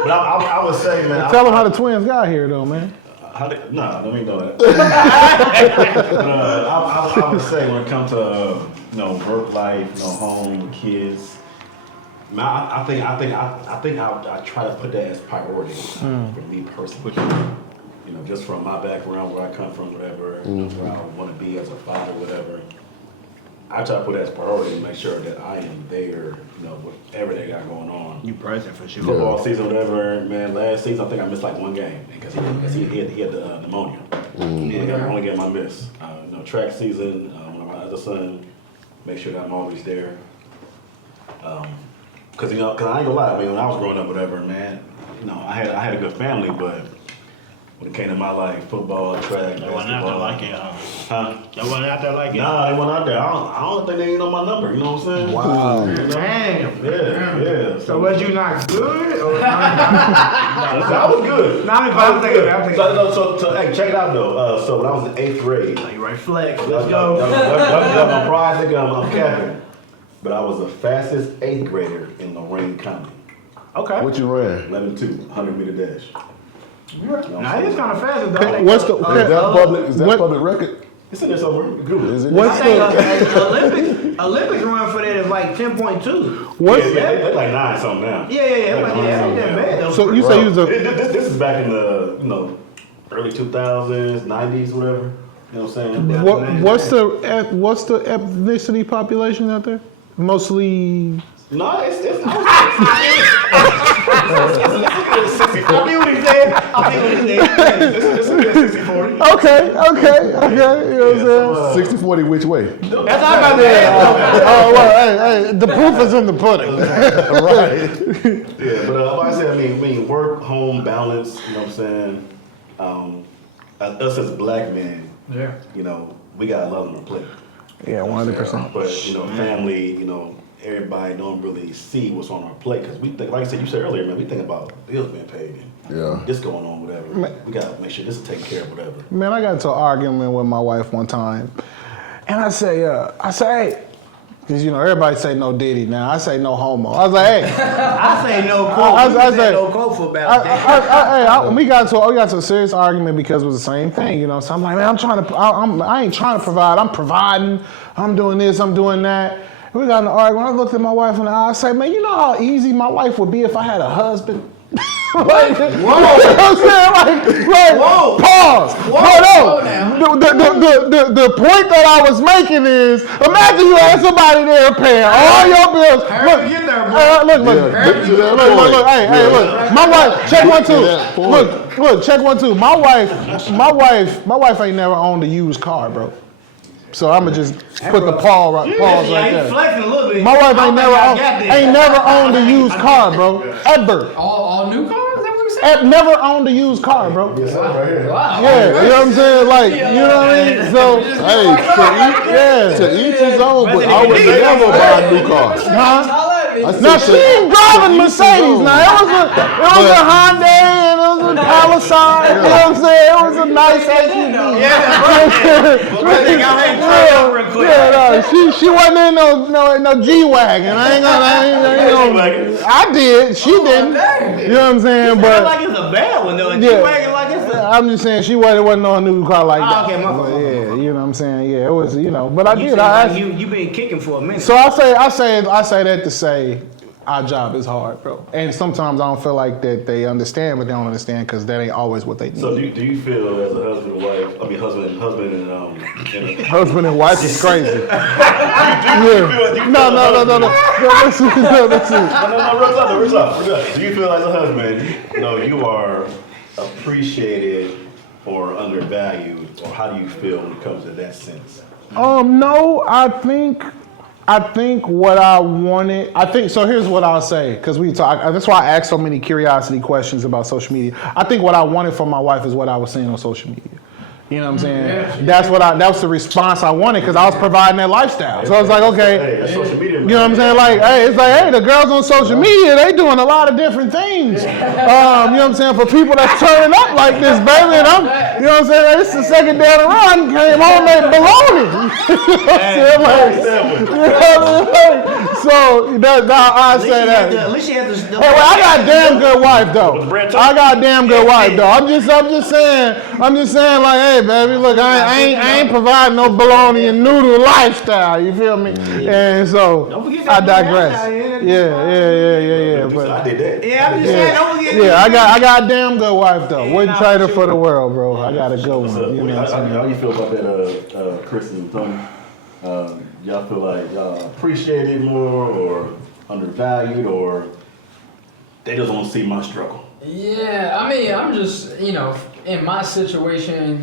But I would say, man. tell them how the twins got here, though, man. Nah, let me know that. But, I would say when it comes to work life, home, kids, man, I think I try to put that as priority for me personally. Just from my background, where I come from, whatever, where I want to be as a father, whatever. I try to put that as priority and make sure that I am there, whatever they got going on. You present for sure. Football season, whatever, man. Last season, I think I missed like 1 game because he had the pneumonia. The only game I missed. Track season, when my other son, make sure that I'm always there. Cause I ain't gonna lie. I mean, when I was growing up, whatever, man, I had a good family, but when it came to my life, football, track, They wasn't out there basketball, like it, huh? They wasn't out there like it. Nah, they wasn't out there. I don't think they even know my number. You know what I'm saying? Wow. Damn. Yeah. So was you not good? Or I was good. I'm thinking. So hey, check it out though. So when I was in 8th grade, Like, right flex. Let's y'all go. my pride, nigga. I'm capping. But I was the fastest 8th grader in Lorain County. Okay. What you ran? 11.2, 100-meter dash. Now he's kind of fast though. What's the Is that what- public record? It's in there somewhere. Google it. Is it? What's I think the Olympic run for that is like 10.2. what's Yeah, they're like 9 something now. Yeah. Like, yeah, ain't that bad though. so you say you was a This is back in the early 2000s, 90s, whatever. You know what I'm saying? what's the ethnicity population out there? Mostly. No, it's 60-40. I think what he said. It's 60-40. Okay. You know what I'm saying? 60-40 which way? That's all about that. Oh well, hey, the proof is in the pudding. Right. Yeah, but like I said, I mean, work, home, balance. You know what I'm saying? Us as black men, Yeah. we got a lot on our plate. Yeah, 100%. But family, everybody don't really see what's on our plate because we think, like I said, you said earlier, man, we think about bills being paid and this going on, whatever. We gotta make sure this is taken care of, whatever. Man, I got into an argument with my wife one time, and I say, hey, because everybody say no Diddy now. I say no homo. I was like, hey. I say no quote. I say no quote for about that. We got to a serious argument because it was the same thing, So I'm like, man, I ain't trying to provide. I'm providing. I'm doing this. I'm doing that. We got in an argument. I looked at my wife in the eye. I said, man, you know how easy my life would be if I had a husband. Like, whoa. You know what I'm saying? Like, Whoa. Pause. Whoa now. The point that I was making is, imagine you had somebody there paying all your bills. Hurry, get there, bro. Look. Hey, look. My wife, check 1 2. Look, check 1 2. My wife ain't never owned a used car, bro. So I'ma just put the pause right He's there. flexing a little bit. My wife ain't ain't never owned a used car, bro. Ever. All new cars? Is that what you saying? Never owned a used car, bro. Yes, right here. Wow. Yeah, you know what I'm saying? Like, you know what I mean? So, To each his own, but I would never buy a new car. huh? I Now she said ain't driving Mercedes. Now it was a Hyundai and it was a Palisade. You know what I'm saying? It was a nice SUV. She wasn't in no G-Wagon. I did. She didn't. You know what I'm saying? But But like it's a bad one though. And Yeah. you wagging like it's a. I'm just saying she wasn't on a new car like that. Okay, my fault. But yeah, you know what I'm saying? Yeah, it was, but I You did. seem I like you been kicking for a minute. So I say that to say, our job is hard, bro. And sometimes I don't feel like that they understand, but they don't understand because that ain't always what they need. So do you feel as a husband and wife, I mean husband and Husband and wife is crazy. do you No, listen. No, real talk. Do you feel as a husband, you are appreciated or undervalued, or how do you feel when it comes to that sense? No, I think what I wanted, so here's what I'll say, because that's why I asked so many curiosity questions about social media. I think what I wanted from my wife is what I was seeing on social media. You know what I'm saying? Yeah. That was the response I wanted because I was providing that lifestyle. So I was like, okay, Hey, that's social media, man. you know what I'm saying? Like, hey, it's like, hey, the girls on social media, they doing a lot of different things. You know what I'm saying? For people that's turning up like this, baby, and you know what I'm saying? This is the second day in a row, I came home, they baloney. So that's how I say that. At least she had to. Hey, well, I got a damn good wife though. I got a damn good wife though. I'm just saying, like, hey, baby, look, I ain't providing no bologna and noodle lifestyle. You feel me? And so I digress. Yeah. But I did that. Yeah, I'm just saying, don't forget. Yeah, I got a damn good wife though. Wouldn't trade her for the world, bro. I got a good one. You know what I'm saying? How you feel about that, Chris and Tony? Y'all feel like y'all appreciated more or undervalued, or they just don't see my struggle? Yeah, I mean, I'm just, in my situation,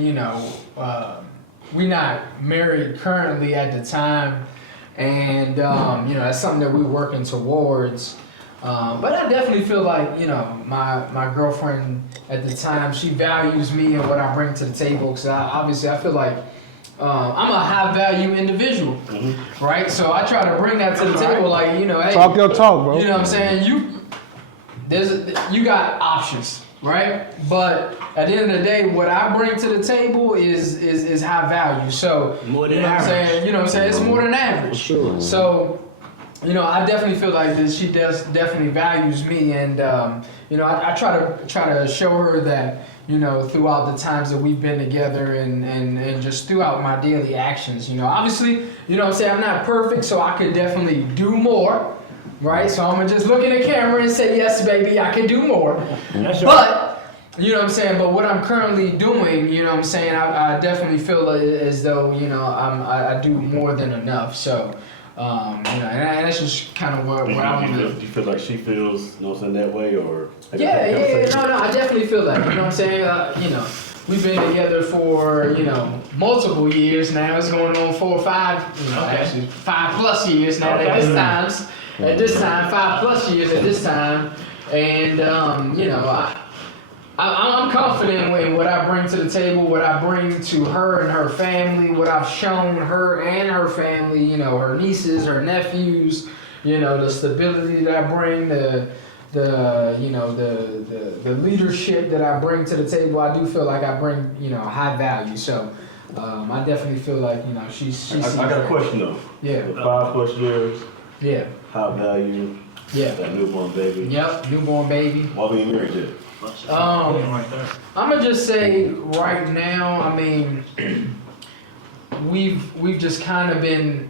we're not married currently at the time, and that's something that we're working towards. But I definitely feel like, my girlfriend at the time, she values me and what I bring to the table, because obviously I feel like I'm a high value individual, right? So I try to bring that to the table, like, hey, Talk your talk, bro. you know what I'm saying? You got options, right? But at the end of the day, what I bring to the table is high value. So More than you know what I'm average. saying? You know what I'm saying? It's more than average. Sure. So, I definitely feel like that she definitely values me, and I try to show her that, throughout the times that we've been together and just throughout my daily actions. Obviously, I'm not perfect, so I could definitely do more. Right, so I'm gonna just look in the camera and say, yes, baby, I can do more. That's But, you know what I'm saying? But what I'm currently doing, I definitely feel as though, I do more than enough. So, and that's just kind of what I want to. Do you feel like she feels, that way, or? Yeah, no, I definitely feel that. You know what I'm saying? We've been together for, multiple years now. It's going on 4 or 5, actually 5+ years now at this time. At this time, 5+ years at this time, and I'm confident in what I bring to the table, what I bring to her and her family, what I've shown her and her family, her nieces, her nephews, the stability that I bring, the leadership that I bring to the table. I do feel like I bring, high value. So I definitely feel like, she's. I got a question though. Yeah. For 5+ years. Yeah. High value. Yeah. That newborn baby. Yep. Newborn baby. Why we ain't married yet? I'm gonna just say right now, I mean, we've just kind of been,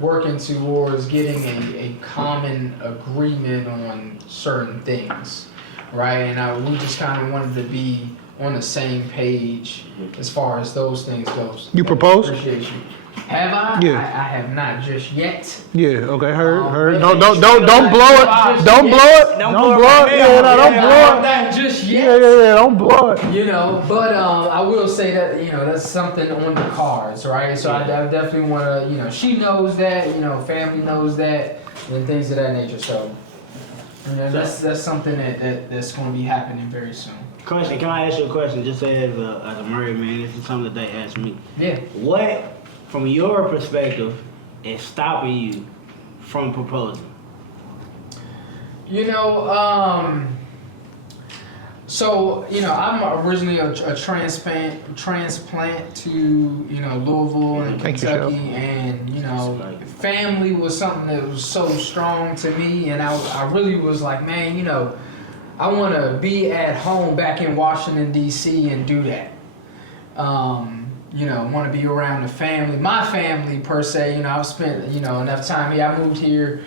working towards getting a common agreement on certain things, right? And we just kind of wanted to be on the same page as far as those things goes. You proposed? Appreciate you. Have I? Yeah. I have not just yet. Yeah. Okay. Heard. Don't Don't blow it. Don't blow it. Don't blow it. Yeah. No, don't blow it. Not just yet. Yeah. Don't blow it. But I will say that, that's something on the cards, right? So I definitely want to, she knows that, family knows that, and things of that nature. So, that's something that's going to be happening very soon. Question, can I ask you a question? Just as a married man, this is something that they asked me. Yeah. What, from your perspective, is stopping you from proposing? So, I'm originally a transplant to, Louisville and Kentucky, and, family was something that was so strong to me, and I really was like, man, I want to be at home back in Washington, D.C. and do that. Want to be around the family, my family per se. I've spent, enough time here. I moved here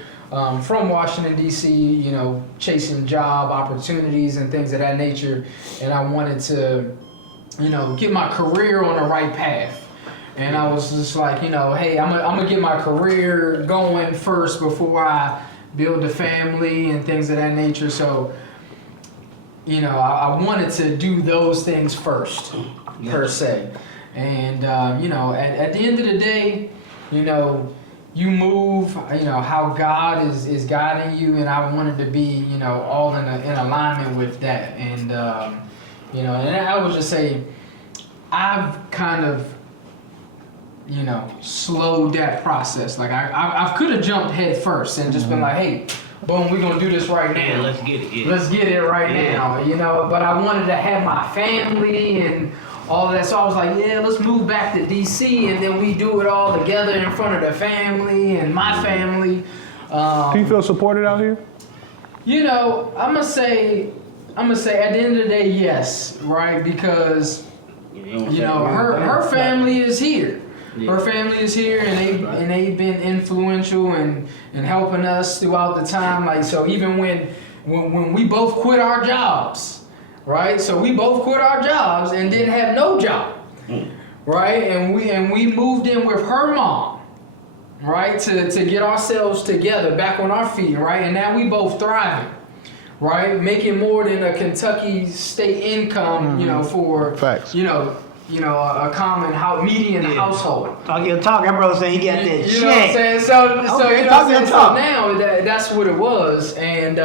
from Washington D.C. You know, chasing job opportunities and things of that nature, and I wanted to, you know, get my career on the right path. And I was just like, you know, hey, I'm gonna get my career going first before I build a family and things of that nature. So, you know, I wanted to do those things first, per se. And, you know, at the end of the day, you know, you move, you know, how God is guiding you. And I wanted to be, you know, all in alignment with that. And, you know, and I would just say, I've kind of, you know, slowed that process. Like I could have jumped head first and just been like, hey, boom, we're gonna do this right now. Yeah, let's get it. Yeah. Let's get it right now, you know. But I wanted to have my family and all of that, so I was like, yeah, let's move back to DC and then we do it all together in front of the family and my family. Do you feel supported out here? You know, I'm gonna say at the end of the day, yes, right? Because you know, her family is here. Her family is here, and they've been influential and helping us throughout the time. Like, so even when we both quit our jobs, right? So we both quit our jobs and didn't have no job, right? And we moved in with her mom, right? To get ourselves together, back on our feet, right? And now we both thriving, right? Making more than a Kentucky state income, you know, for Facts. you know, a common median household. Talk your talk. That bro saying he got that You check. know what I'm saying? So Okay, you know what I'm talk saying? your So talk. now that's what it was. And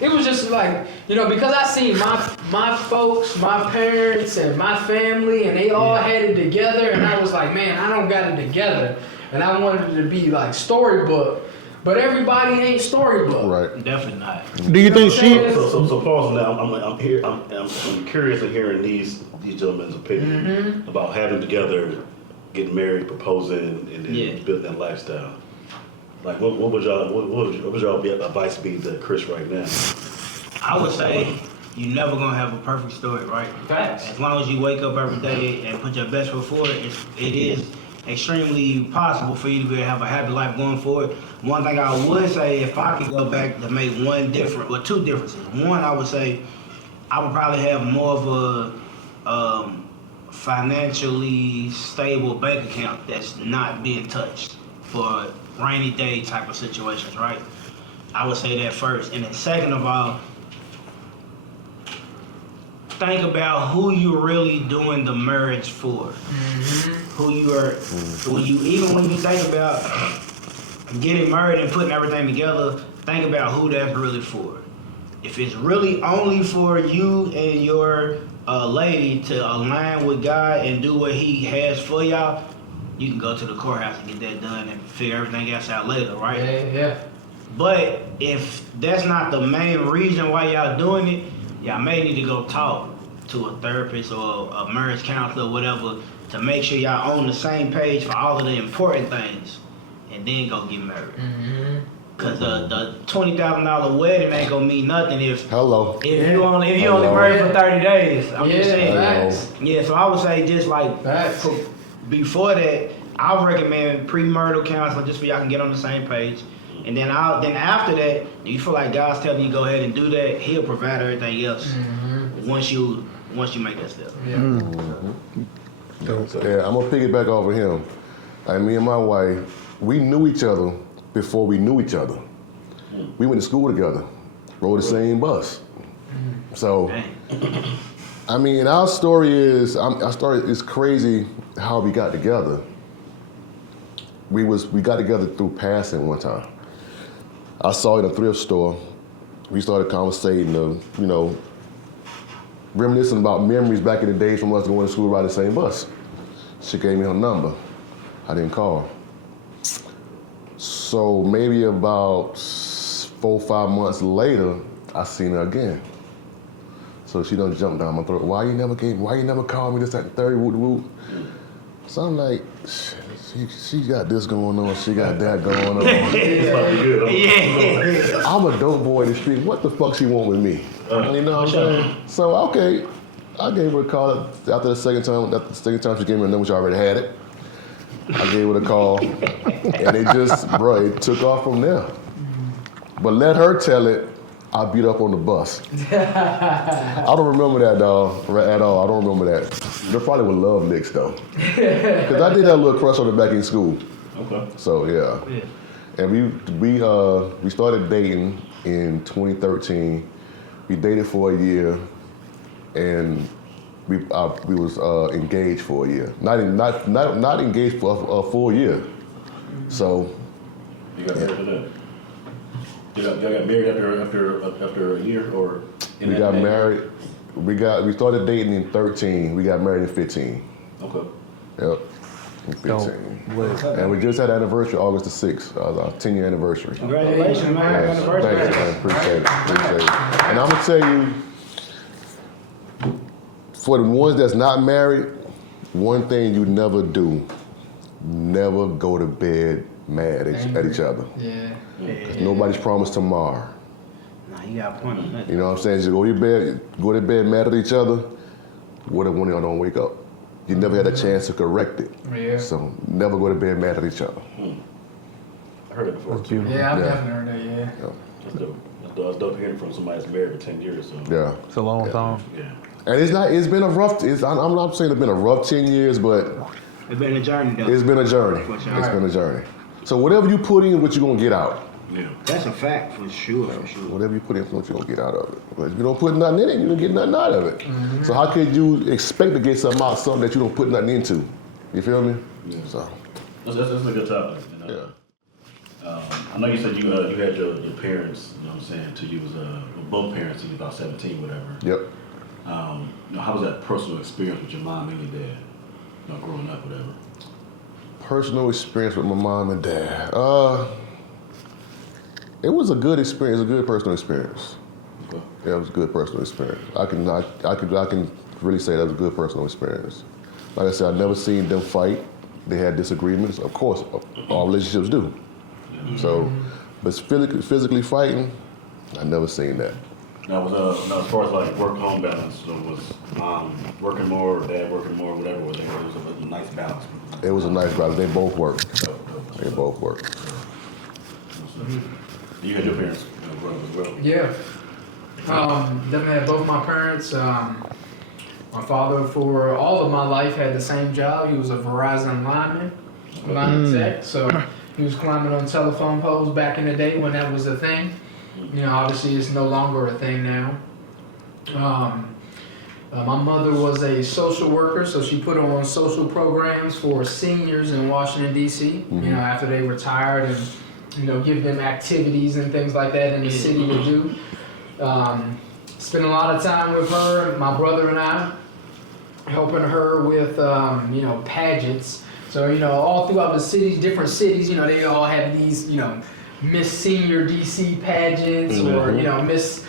it was just like, you know, because I seen my folks, my parents, and my family, and they all had it together. And I was like, man, I don't got it together. And I wanted it to be like storybook. But everybody ain't storybook. Right. Definitely not. Do you think she? So pause on that. I'm curious in hearing these gentlemen's opinion about having together, getting married, proposing, and then building that lifestyle. Like, what would y'all advice be to Chris right now? I would say you're never gonna have a perfect story, right? Facts. As long as you wake up every day and put your best foot forward, it is extremely possible for you to have a happy life going forward. One thing I would say, if I could go back to make two differences. One, I would say I would probably have more of a financially stable bank account that's not being touched for rainy day type of situations, right? I would say that first. And then second of all, think about who you're really doing the marriage for. Who you are, when you think about getting married and putting everything together, think about who that's really for. If it's really only for you and your lady to align with God and do what He has for y'all, you can go to the courthouse and get that done and figure everything else out later, right? Yeah. But if that's not the main reason why y'all doing it, y'all may need to go talk to a therapist or a marriage counselor or whatever to make sure y'all on the same page for all of the important things, and then go get married. Cause the $20,000 wedding ain't gonna mean nothing if you only married for 30 days. I'm just saying. Facts. Yeah, so I would say just like Facts. before that, I would recommend premarital counseling just so y'all can get on the same page. And then after that, you feel like God's telling you go ahead and do that, He'll provide everything else once you make that step. Yeah, I'm gonna piggyback off of him. Like, me and my wife, we knew each other before we knew each other. We went to school together, rode the same bus. So, I mean, our story is, it's crazy how we got together. We got together through passing one time. I saw her in a thrift store. We started conversating, reminiscing about memories back in the days from us going to school riding the same bus. She gave me her number. I didn't call her. So maybe about 4 or 5 months later, I seen her again. So she done jumped down my throat. Why you never called me, this, that, and third, whoop, whoop. So I'm like, she got this going on, she got that going on. I'm a dope boy in the street. What the fuck she want with me? You know what I'm saying? So, okay, I gave her a call after the second time she gave me a number, she already had it. I gave her a call, and it took off from there. But let her tell it, I beat up on the bus. I don't remember that, dog, at all. I don't remember that. There probably were love licks, though. Because I did have a little crush on her back in school. Okay. So, yeah. And we started dating in 2013. We dated for a year, and we was engaged for a year. Not engaged for a full year. So. You got married to that? You got married after a year, or? We got married. We started dating in 13. We got married in 15. Okay. Yep. In 15. And we just had anniversary, August the 6th, our 10-year anniversary. Congratulations, man. Happy Thanks, anniversary. man. Appreciate it. And I'm gonna tell you, for the ones that's not married, one thing you never do, never go to bed mad at each other. Yeah. Because nobody's promised tomorrow. Nah, you got a point on that. You know what I'm saying? Just go to bed mad at each other. What if one of y'all don't wake up? You never had a chance to correct it. Yeah. So never go to bed mad at each other. I heard it before. That's beautiful. Yeah, I've Yeah. definitely heard that. Yeah. That's dope. That's dope hearing from somebody that's married for 10 years. So. Yeah. It's a long time. Yeah. And it's been a rough, I'm not saying it's been a rough 10 years, but It's been a journey, though. it's been a journey. For sure. It's been a journey. So whatever you put in, what you gonna get out. Yeah. That's a fact, for sure, for sure. Whatever you put in, what you gonna get out of it. But if you don't put nothing in it, you don't get nothing out of it. So how could you expect to get something out of something that you don't put nothing into? You feel me? Yeah. So, That's a good topic. You know? yeah. I know you said you had your parents, you know what I'm saying, till you was both parents till you was about 17, whatever. Yep. How was that personal experience with your mom and your dad? You know, growing up, whatever. Personal experience with my mom and dad. It was a good experience, a good personal experience. Okay. Yeah, it was a good personal experience. I can really say that was a good personal experience. Like I said, I've never seen them fight. They had disagreements. Of course, all relationships do. So, but physically fighting, I never seen that. Now, as far as like work-home balance, so was mom working more or dad working more, whatever, it was a nice balance. It was a nice balance. They both worked. They both worked. You had your parents grow up as well. Yeah. Definitely had both my parents. My father, for all of my life, had the same job. He was a Verizon line tech. So he was climbing on telephone poles back in the day when that was a thing. You know, obviously it's no longer a thing now. My mother was a social worker, so she put on social programs for seniors in Washington, D.C., you know, after they retired, and, you know, give them activities and things like that in the city to do. Spent a lot of time with her, my brother and I, helping her with, you know, pageants. So, you know, all throughout the cities, different cities, you know, they all have these, you know, Miss Senior DC pageants or, you know, Miss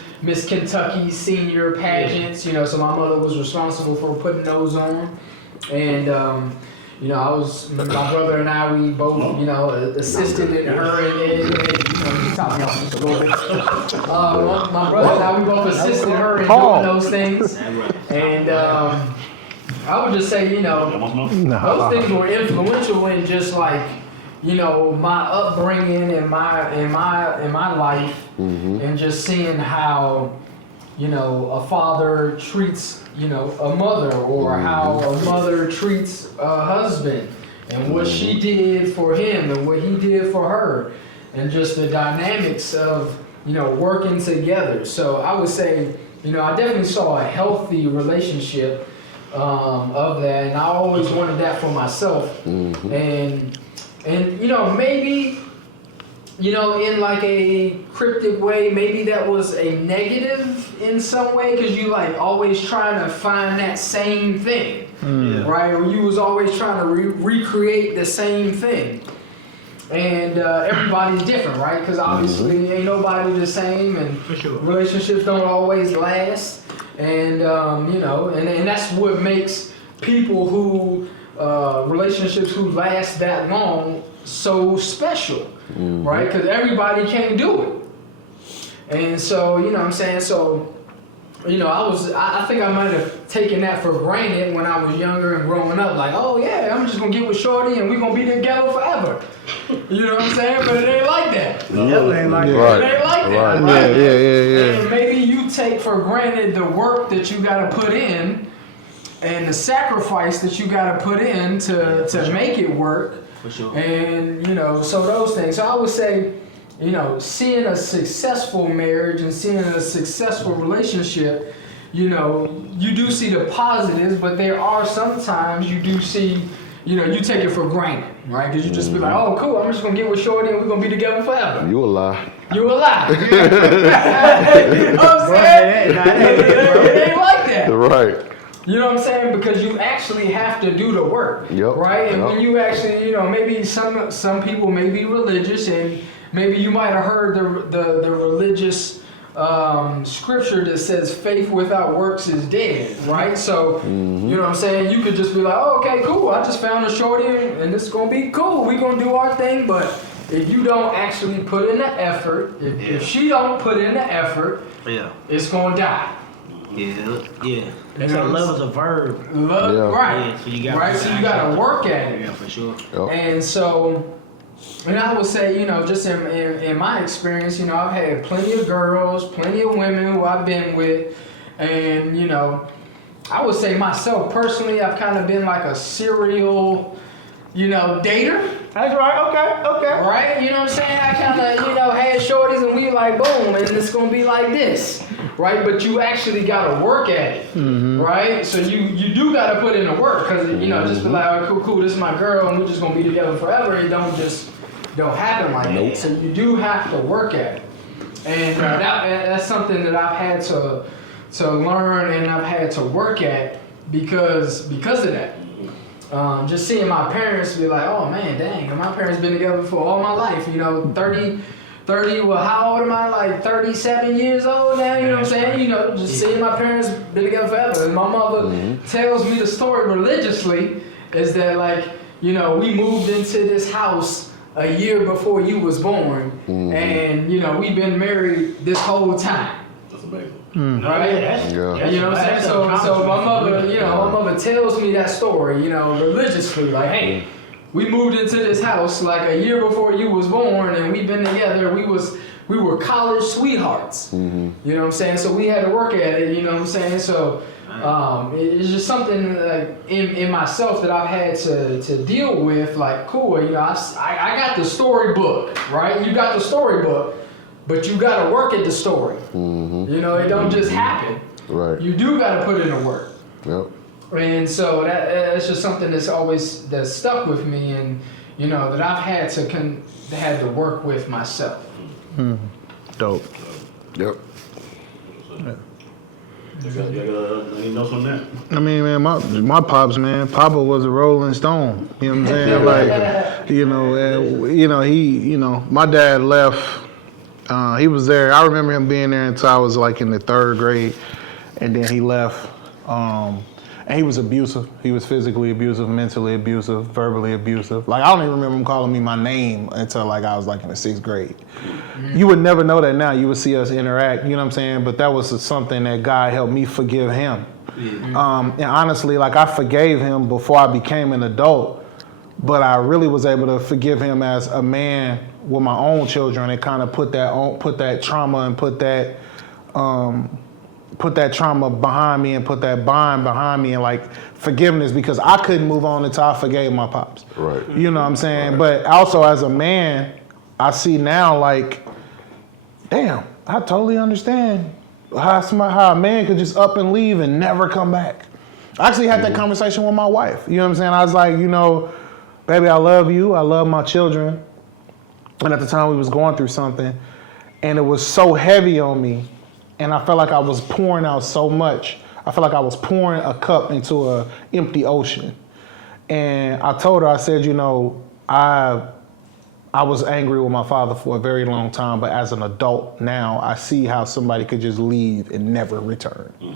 Kentucky Senior pageants, you know, so my mother was responsible for putting those on. And, you know, my brother and I, we both, you know, assisted in her and you know, just top me off just a little bit. My brother and I, we both assisted her in doing those things. And I would just say, you know, those things were influential in just like, you know, my upbringing and my life, and just seeing how, you know, a father treats, you know, a mother, or how a mother treats a husband, and what she did for him and what he did for her, and just the dynamics of, you know, working together. So I would say, you know, I definitely saw a healthy relationship of that, and I always wanted that for myself. And you know, maybe, you know, in like a cryptic way, maybe that was a negative in some way, because you like always trying to find that same thing, right? Or you was always trying to recreate the same thing. And everybody's different, right? Because obviously ain't nobody the same, and relationships don't always last. And you know, and that's what makes people who relationships who last that long so special, right? Because everybody can't do it. And so, you know what I'm saying? So I think I might have taken that for granted when I was younger and growing up. Like, oh yeah, I'm just gonna get with Shorty and we're gonna be together forever. You know what I'm saying? But it ain't like that. It ain't like that. Right. It ain't like that. Right. Right? Yeah. And maybe you take for granted the work that you gotta put in and the sacrifice that you gotta put in to make it work. For sure. And, so those things. So I would say, seeing a successful marriage and seeing a successful relationship, you do see the positives, but there are sometimes you do see, you take it for granted, right? Because you just be like, oh, cool, I'm just going to get with Shorty and we're going to be together forever. You a lie. You a lie. You know what I'm saying? It ain't like that. Right. You know what I'm saying? Because you actually have to do the work, Yep. right? And Yep. when you actually, maybe some people may be religious, and maybe you might have heard the religious scripture that says faith without works is dead, right? So, you know what I'm saying? You could just be like, oh, okay, cool. I just found a Shorty, and it's gonna be cool. We're gonna do our thing, but if you don't actually put in the effort, if she don't put in the effort, it's gonna die. Yeah. That's a love is a verb. Love, Yeah. right? Yeah, so you got. Right, so you gotta work at it. Yeah, for sure. Yep. And so, and I would say, just in my experience, I've had plenty of girls, plenty of women who I've been with, and I would say myself personally, I've kind of been like a serial, dater. That's right. Okay. Right? You know what I'm saying? I kind of, had shorties and we like, boom, and it's going to be like this. Right? But you actually got to work at it. Right? So you do got to put in the work because, just be like, all right, cool, this is my girl and we're just going to be together forever. It don't happen like that. So you do have to work at it. And that's something that I've had to learn and I've had to work at because of that. Just seeing my parents be like, oh man, dang, my parents been together for all my life, 30, well, how old am I? Like 37 years old now, you know what I'm saying? Just seeing my parents been together forever. And my mother tells me the story religiously is that like, we moved into this house a year before you was born and, we've been married this whole time. That's amazing. Right? Yeah. You know what I'm saying? So my mother, my mother tells me that story, religiously, like, hey, we moved into this house like a year before you was born, and we've been together. We were college sweethearts. You know what I'm saying? So we had to work at it. You know what I'm saying? So it's just something like in myself that I've had to deal with. Like, cool, I got the storybook, right? You got the storybook. But you gotta work at the story. It don't just happen. Right. You do gotta put in the work. Yep. And so that's just something that's stuck with me, and that I've had to work with myself. Dope. Yep. You got any notes on that? I mean, man, my pops, man, Papa was a Rolling Stone. You know what I'm saying? Like, my dad left. He was there. I remember him being there until I was like in the 3rd grade, and then he left. And he was abusive. He was physically abusive, mentally abusive, verbally abusive. Like, I don't even remember him calling me my name until like I was like in the 6th grade. You would never know that now. You would see us interact, you know what I'm saying? But that was something that God helped me forgive him. And honestly, like I forgave him before I became an adult, but I really was able to forgive him as a man with my own children and kind of put that trauma and put that trauma behind me and put that bond behind me and like forgiveness, because I couldn't move on until I forgave my pops. Right. You know what I'm saying? Right. But also as a man, I see now like, damn, I totally understand how a man could just up and leave and never come back. I actually had that conversation with my wife. You know what I'm saying? I was like, baby, I love you. I love my children. And at the time we was going through something and it was so heavy on me and I felt like I was pouring out so much. I felt like I was pouring a cup into an empty ocean. And I told her, I said, I was angry with my father for a very long time, but as an adult now, I see how somebody could just leave and never return. You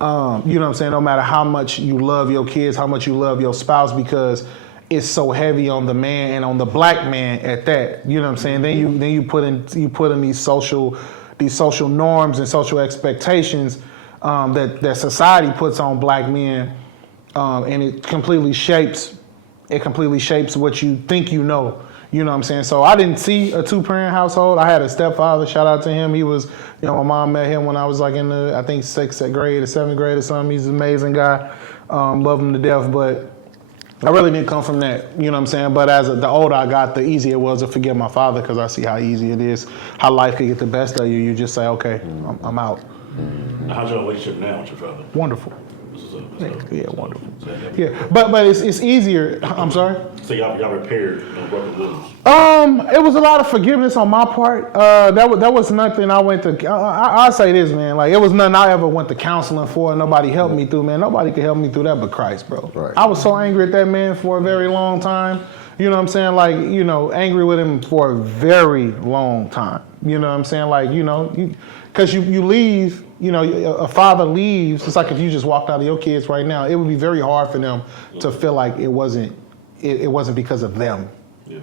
know what I'm saying? No matter how much you love your kids, how much you love your spouse, because it's so heavy on the man and on the black man at that. You know what I'm saying? Then you put in these social these social norms and social expectations that society puts on black men, and it completely shapes what you think you know. You know what I'm saying? So I didn't see a 2-parent household. I had a stepfather. Shout out to him. He was, my mom met him when I was like in the, I think 6th grade or 7th grade or something. He's an amazing guy. Love him to death. But I really didn't come from that. You know what I'm saying? But the older I got, the easier it was to forgive my father, because I see how easy it is, how life could get the best of you. You just say, okay, I'm out. How's your relationship now with your father? Wonderful. Yeah, wonderful. Yeah, but it's easier. I'm sorry. So y'all repaired broken wounds. It was a lot of forgiveness on my part. That was nothing I went to. I'll say this, man. Like, it was nothing I ever went to counseling for. Nobody helped me through, man. Nobody could help me through that but Christ, bro. Right. I was so angry at that man for a very long time. You know what I'm saying? Like, angry with him for a very long time. You know what I'm saying? Like, because you leave. A father leaves. It's like if you just walked out of your kids right now, it would be very hard for them to feel like it wasn't because of them. Yeah.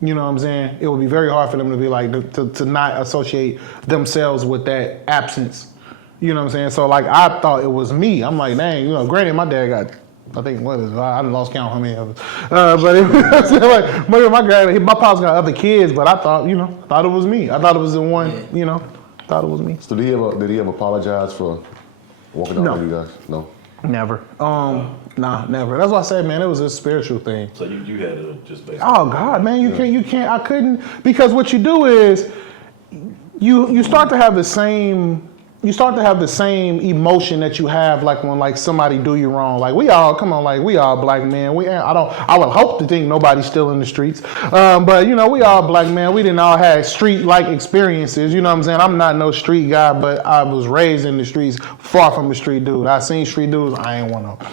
You know what I'm saying? It would be very hard for them to be like, to not associate themselves with that absence. You know what I'm saying? So like, I thought it was me. I'm like, dang, granted my dad got, I think, I lost count how many of it. But it was like, my pops got other kids, but I thought, thought it was me. I thought it was the one, thought it was me. So did he ever apologize for walking out with you guys? No. Never. Nah, never. That's why I said, man, it was a spiritual thing. So you had to just basically. Oh God, man, you can't. I couldn't, because what you do is you start to have the same. You start to have the same emotion that you have like when somebody do you wrong. Like we all black men. I would hope to think nobody's still in the streets. But we all black men. We didn't all have street-like experiences. You know what I'm saying? I'm not no street guy, but I was raised in the streets, far from a street dude. I seen street dudes, I ain't one of them.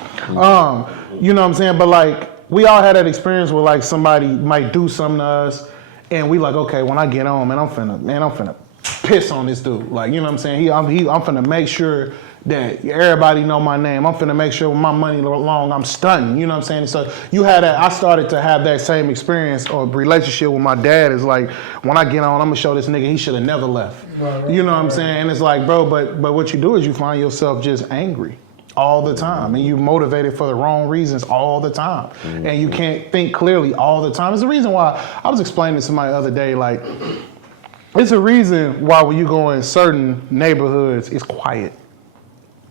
You know what I'm saying? But we all had that experience where somebody might do something to us, and we like, okay, when I get home, man, I'm finna piss on this dude. Like, you know what I'm saying? I'm finna make sure that everybody know my name. I'm finna make sure when my money long, I'm stunting. You know what I'm saying? So I started to have that same experience or relationship with my dad. Is like, when I get on, I'm gonna show this nigga he should have never left. You know what I'm saying? And it's like, bro, but what you do is you find yourself just angry all the time, and you motivated for the wrong reasons all the time, and you can't think clearly all the time. It's the reason why I was explaining to somebody the other day, like, it's a reason why when you go in certain neighborhoods, it's quiet.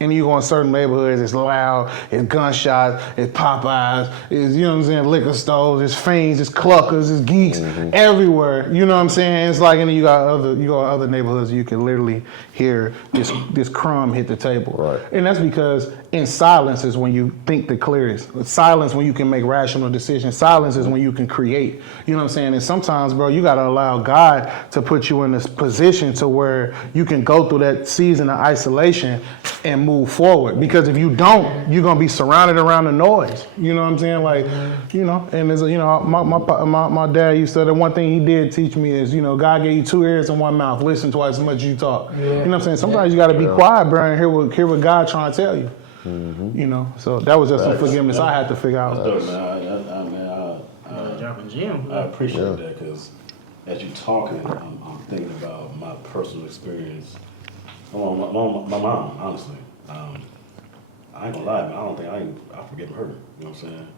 And you go in certain neighborhoods, it's loud, it's gunshots, it's Popeyes, it's, liquor stores, it's fiends, it's cluckers, it's geeks, everywhere. You know what I'm saying? It's like, and then you go to other neighborhoods, you can literally hear this crumb hit the table. Right. And that's because in silence is when you think the clearest. Silence when you can make rational decisions. Silence is when you can create. You know what I'm saying? And sometimes, bro, you gotta allow God to put you in this position to where you can go through that season of isolation and move forward. Because if you don't, you're gonna be surrounded around the noise. You know what I'm saying? Like, and there's my dad used to, the one thing he did teach me is, God gave you 2 ears and 1 mouth. Listen twice as much as you talk. You know what I'm saying? Sometimes you gotta be quiet, bro, and hear what God trying to tell you. So that was just some forgiveness I had to figure out. I appreciate that, because as you talking, I'm thinking about my personal experience. My mom, honestly. I ain't gonna lie, man. I don't think I forgive her. You know what I'm saying?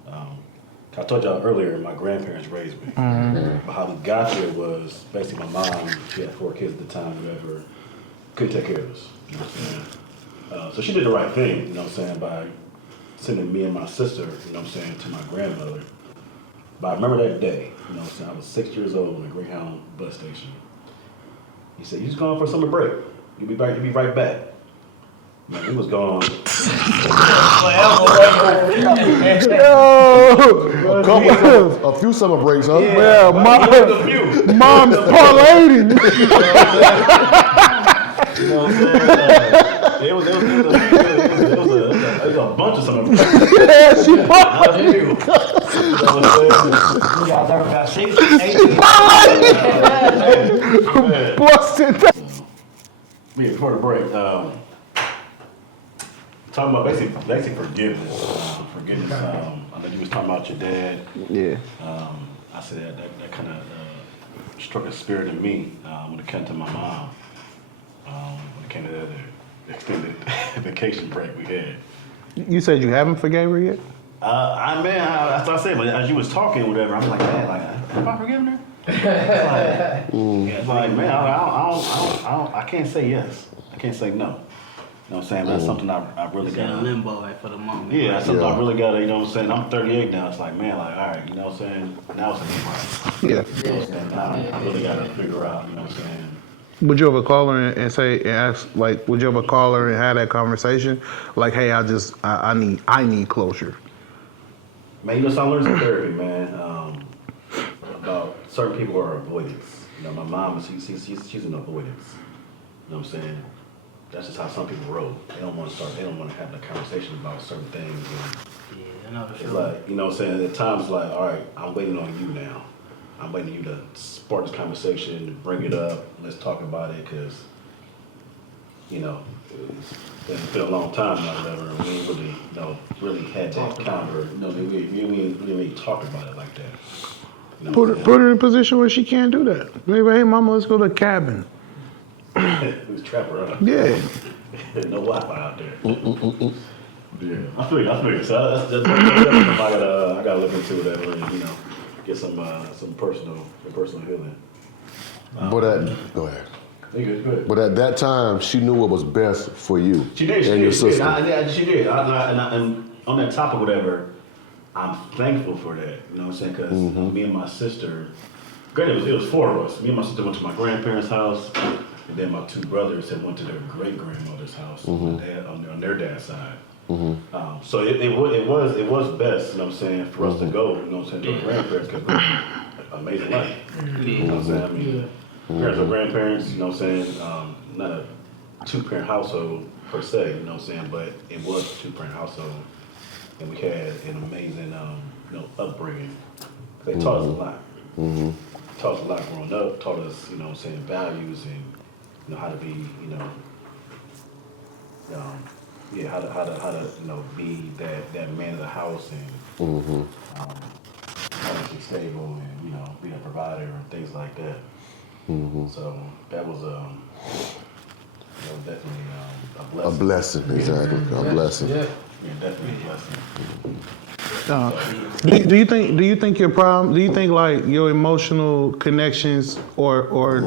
I told y'all earlier, my grandparents raised me. But how we got there was basically my mom. She had 4 kids at the time. Whoever couldn't take care of us. You know what I'm saying? So she did the right thing. You know what I'm saying, by sending me and my sister, you know what I'm saying, to my grandmother. But I remember that day. You know what I'm saying? I was 6 years old in the Greyhound bus station. He said, "You just going for a summer break. You'll be right back." Man, he was gone. A few summer breaks, huh? Yeah, mom's parlaying. You know what I'm saying? It was a bunch of summer breaks. Yeah, she Not a few. You know what I'm Y'all talking about 6, 8. busted. Before the break, talking about basic forgiveness. I know you was talking about your dad. Yeah. I said that kind of struck a spirit in me when it came to my mom. when it came to the extended vacation break we had. You said you haven't forgave her yet? That's what I said, but as you was talking, whatever, I'm like, man, like, have I forgiven her? It's like, man, I can't say yes. I can't say no. You know what I'm saying? That's something I really It's in got. limbo for the moment. Yeah, that's something Yeah. I really got to, you know what I'm saying? I'm 38 now. It's like, man, like, all right, you know what I'm saying? Now it's a new right. Yeah. You know what I'm saying? Now I really got to figure out, you know what I'm saying? Would you ever call her and say and ask like? Would you ever call her and have that conversation? Like, hey, I need closure. Man, you know, so I learned some therapy, man, about certain people are avoidance. You know, my mom, she's an avoidance. You know what I'm saying? That's just how some people roll. They don't want to have the conversation about certain things. And Yeah, I know the it's feeling. like, you know what I'm saying? At times, like, all right, I'm waiting on you now. I'm waiting on you to spark this conversation, to bring it up. Let's talk about it, because, you know, it's been a long time now, whatever. And we ain't really, you know, really had that conversation. No, we really talked about it like that. You know Put what her in a position where she can't do that. Maybe, hey, mama, let's go to the cabin. I'm saying? We was trapping her up. Yeah. No Wi-Fi out there. Yeah, I feel you. So that's I gotta look into whatever and, you know, get some personal healing. Go ahead. You good, good. But at that time, she knew what was best for you She did. and your sister. She did. And on that topic, whatever, I'm thankful for that. You know what I'm saying? Because me and my sister, granted, it was four of us. Me and my sister went to my grandparents' house, and then my two brothers had went to their great grandmother's house on their dad's side. So it was best. You know what I'm saying? For us to go. You know what I'm saying? To our grandparents, because amazing life. You know what I'm saying? I mean, parents or grandparents. You know what I'm saying? Not a two-parent household per se, you know what I'm saying, but it was a two-parent household, and we had an amazing, you know, upbringing. They taught us a lot. Taught us a lot growing up. Taught us, you know what I'm saying, values and, you know, how to be, you know, how to, you know, be that man of the house and financially stable and, you know, be a provider and things like that. So that was definitely a blessing. A blessing, exactly. A blessing. Yeah. Yeah, definitely a blessing. Do you think your problem? Do you think like your emotional connections or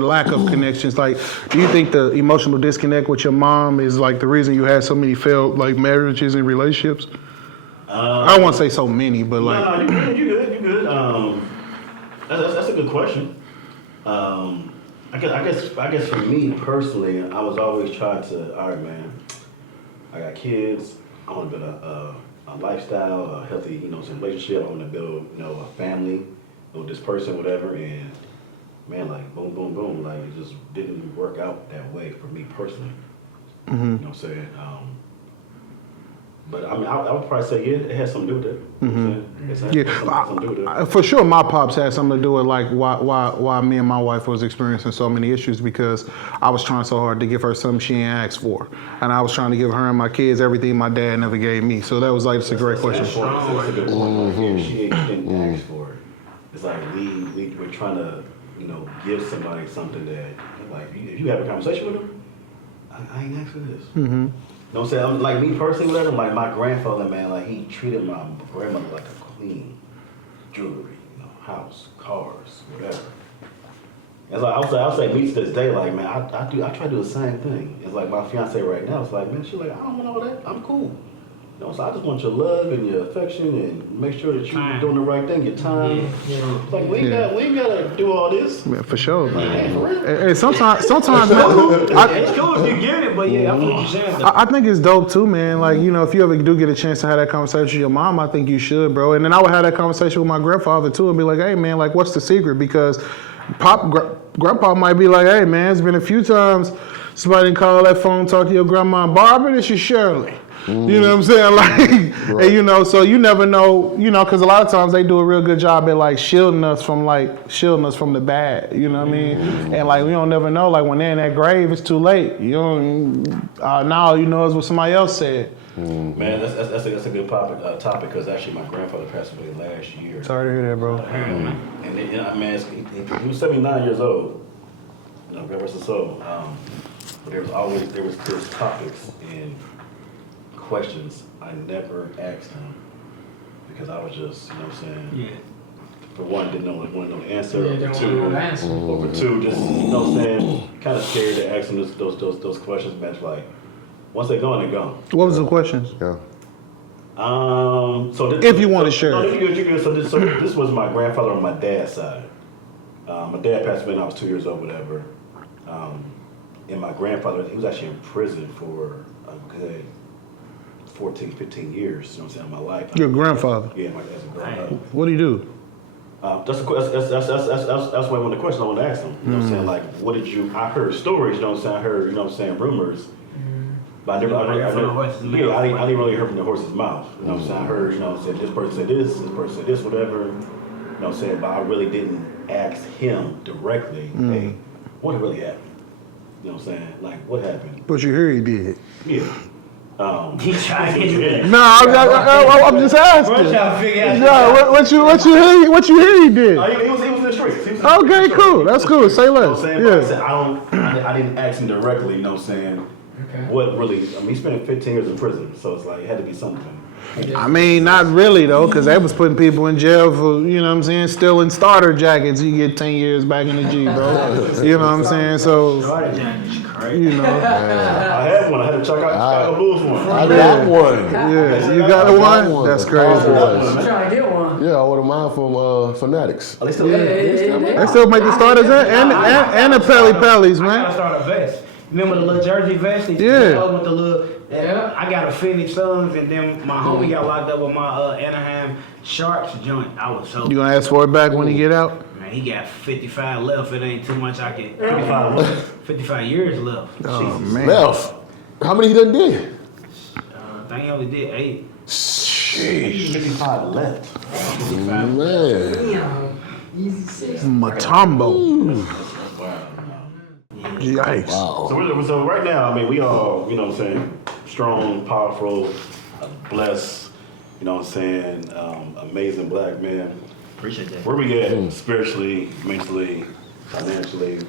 lack of connections? Like, do you think the emotional disconnect with your mom is like the reason you had so many failed like marriages and relationships? I don't want to say so many, but like. No, you good. That's a good question. I guess for me personally, I was always trying to, all right, man, I got kids. I want to build a lifestyle, a healthy, you know, some relationship. I want to build, you know, a family with this person, whatever. And man, like boom, boom, boom, like it just didn't work out that way for me personally. You know what I'm saying? But I mean, I would probably say, yeah, it has something to do with it. You know what I'm saying? It has something to do with it. For sure, my pops had something to do with like why me and my wife was experiencing so many issues, because I was trying so hard to give her something she ain't asked for, and I was trying to give her and my kids everything my dad never gave me. So that was like, it's a great question. That's a good point. Like, she didn't ask for it. It's like we're trying to, you know, give somebody something that, like, if you have a conversation with them, I ain't asked for this. You know what I'm saying? Like me personally, whatever, like my grandfather, man, like he treated my grandmother like a queen. Jewelry, you know, house, cars, whatever. It's like I'll say me to this day, like, man, I try to do the same thing. It's like my fiance right now, it's like, man, she's like, I don't want all that. I'm cool. You know, so I just want your love and your affection and make sure that you're doing the right thing, your time. It's like we ain't gotta do all this. Yeah, for sure. Man, for real. And sometimes, It's cool if you get it, but yeah, I feel what you're saying. though. I think it's dope too, man. Like, you know, if you ever do get a chance to have that conversation with your mom, I think you should, bro. And then I would have that conversation with my grandfather too, and be like, hey, man, like, what's the secret? Because grandpa might be like, hey, man, it's been a few times somebody call that phone, talk to your grandma, Barbara, this is Shirley. You know what I'm saying? Like, Right. and, you know, so you never know, you know, because a lot of times they do a real good job at like shielding us from the bad. You know what I mean? And like, we don't never know. Like when they're in that grave, it's too late. You don't. Now you know is what somebody else said. Man, that's a good topic because actually my grandfather passed away last year. Sorry to hear that, bro. And you know, man, he was 79 years old. You know, God rest his soul. But there was topics and questions I never asked him because I was just, you know what I'm saying? Yeah. For one, didn't know the answer. Yeah, Or don't for two, know the answer. or for two, just, you know what I'm saying? Kind of scared to ask him those questions, man. Like, once they're gone, they're gone. What was the questions? Yeah. So this, If you want to share. No, you're good. So this was my grandfather on my dad's side. My dad passed away when I was 2 years old, whatever. And my grandfather, he was actually in prison for a good 14, 15 years, you know what I'm saying, of my life. Your grandfather. Yeah, my dad's a growing up. What do you do? That's one of the questions I wanted to ask him. You know what I'm saying? Like, what did you, I heard stories, you know what I'm saying? I heard, you know what I'm saying, rumors. But I didn't really hear from the horse's mouth. You know what I'm saying? I heard, you know what I'm saying, this person said this person said this, whatever. You know what I'm saying? But I really didn't ask him directly, hey, what really happened? You know what I'm saying? Like, what happened? But you hear he did. Yeah. He tried to get No, I'm just asking. We're trying to figure out. Yeah, what you hear he did? He was in the streets. He was in Okay, the cool. streets. That's cool. Say You know less. what I'm saying? But I Yeah. said, I didn't ask him directly, you know what I'm saying? Okay. What really, I mean, he spent 15 years in prison, so it's like, it had to be something. I mean, not really though, because they was putting people in jail for, you know what I'm saying, stealing starter jackets. You get 10 years back in the G, bro. You know what I'm saying? So, Starter jacket's crazy. you know, I had one. I had to check out Chicago Bulls one. I got one. yeah. You got a one? That's crazy. I'm trying to get one. Yeah, I ordered mine from Fanatics. Oh, they still Yeah, have it? yeah, They still make the starters and the Pelly Pellies, I gotta man. start a vest. Remember the little jersey vest? They Yeah. up with the little. Yeah. I got a Phoenix Suns, and then my homie got locked up with my Anaheim Sharks joint. I was so. You gonna ask for it back when he get out? Man, he got 55 left. It ain't too much I can. 55 what? 55 years left. Oh, Jesus. man. Left. How many he done did? I think he only did 8. Sheesh. 55 left. 55. Man. Damn. Easy 6. Matumbo. Wow. Yikes. Wow. So right now, I mean, we all, you know what I'm saying, strong, powerful, blessed, you know what I'm saying, amazing black men. Appreciate that. Where we at spiritually, mentally, financially?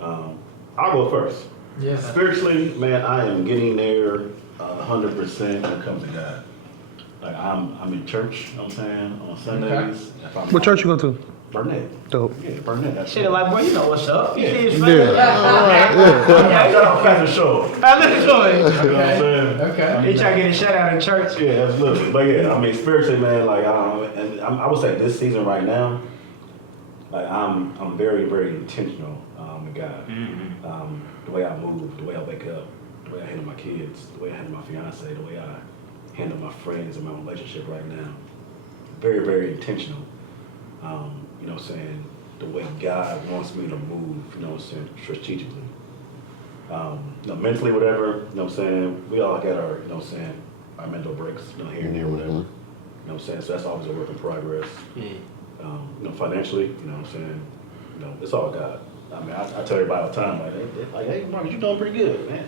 I'll go first. Yeah. Spiritually, man, I am getting there 100% when it comes to God. Like, I'm in church, you know what I'm saying, on Sundays. If I'm What church you go to? Burnett. Dope. Yeah, Burnett. That's Shit, like, boy, you know what's up. You Yeah. see his Yeah. face? Shout out Pastor Show. I look to You know what I'm saying? Okay. He try to get a shout out in church. Yeah, absolutely. But yeah, I mean, spiritually, man, like, I would say this season right now, like, I'm very, very intentional with God. The way I move, the way I wake up, the way I handle my kids, the way I handle my fiance, the way I handle my friends and my relationship right now. Very, very intentional. You know what I'm saying? The way God wants me to move, you know what I'm saying, strategically. You know, mentally, whatever, you know what I'm saying? We all got our, you know what I'm saying, our mental breaks, you know, here and there, whatever. You know what I'm saying? So that's always a work in progress. Yeah. You know, financially, you know what I'm saying? You know, it's all God. I mean, I tell everybody all the time, like, hey, Marcus, you doing pretty good, man.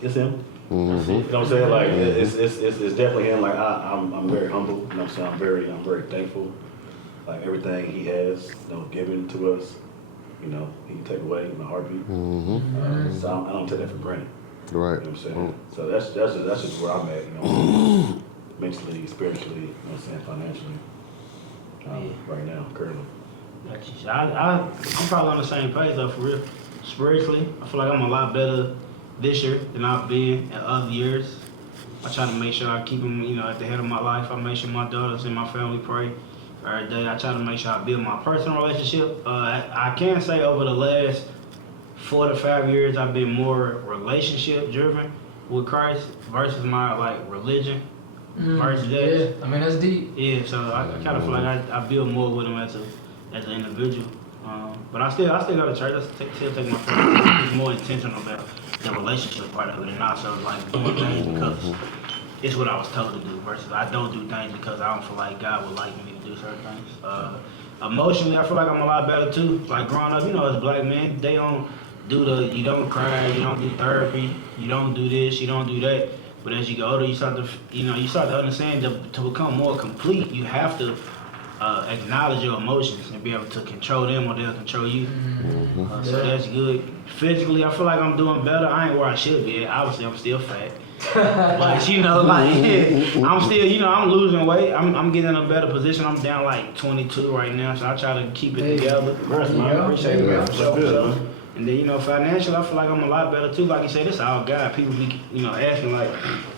It's him. You know what I'm saying? Like, it's definitely him. Like, I'm very humble. You know what I'm saying? I'm very thankful. Like, everything he has, you know, given to us, you know, he can take away in a heartbeat. So I don't take that for granted. Right. You know what I'm saying? So that's just where I'm at, you know, mentally, spiritually, you know what I'm saying, financially, right now, currently. I'm probably on the same page though, for real. Spiritually, I feel like I'm a lot better this year than I've been in other years. I try to make sure I keep them, you know, at the head of my life. I make sure my daughters and my family pray every day. I try to make sure I build my personal relationship. I can say over the last 4 to 5 years, I've been more relationship driven with Christ versus my like religion versus that. Yeah. I mean, that's deep. Yeah, so I kind of feel like I build more with him as an individual. But I still go to church. I still take my friends. It's more intentional about the relationship part of it, and not so like doing things because it's what I was told to do. Versus I don't do things because I don't feel like God would like me to do certain things. Emotionally, I feel like I'm a lot better too. Like growing up, you know, as black men, they don't do you don't cry, you don't do therapy, you don't do this, you don't do that. But as you get older, you start to understand that to become more complete, you have to acknowledge your emotions and be able to control them or they'll control you. So that's good. Physically, I feel like I'm doing better. I ain't where I should be at. Obviously, I'm still fat. But, you know, like, I'm still, you know, I'm losing weight. I'm getting in a better position. I'm down like 22 right now, so I try to keep it together. Appreciate it, man. For sure. And then, you know, financially, I feel like I'm a lot better too. Like you said, it's all God. People be, you know, asking like,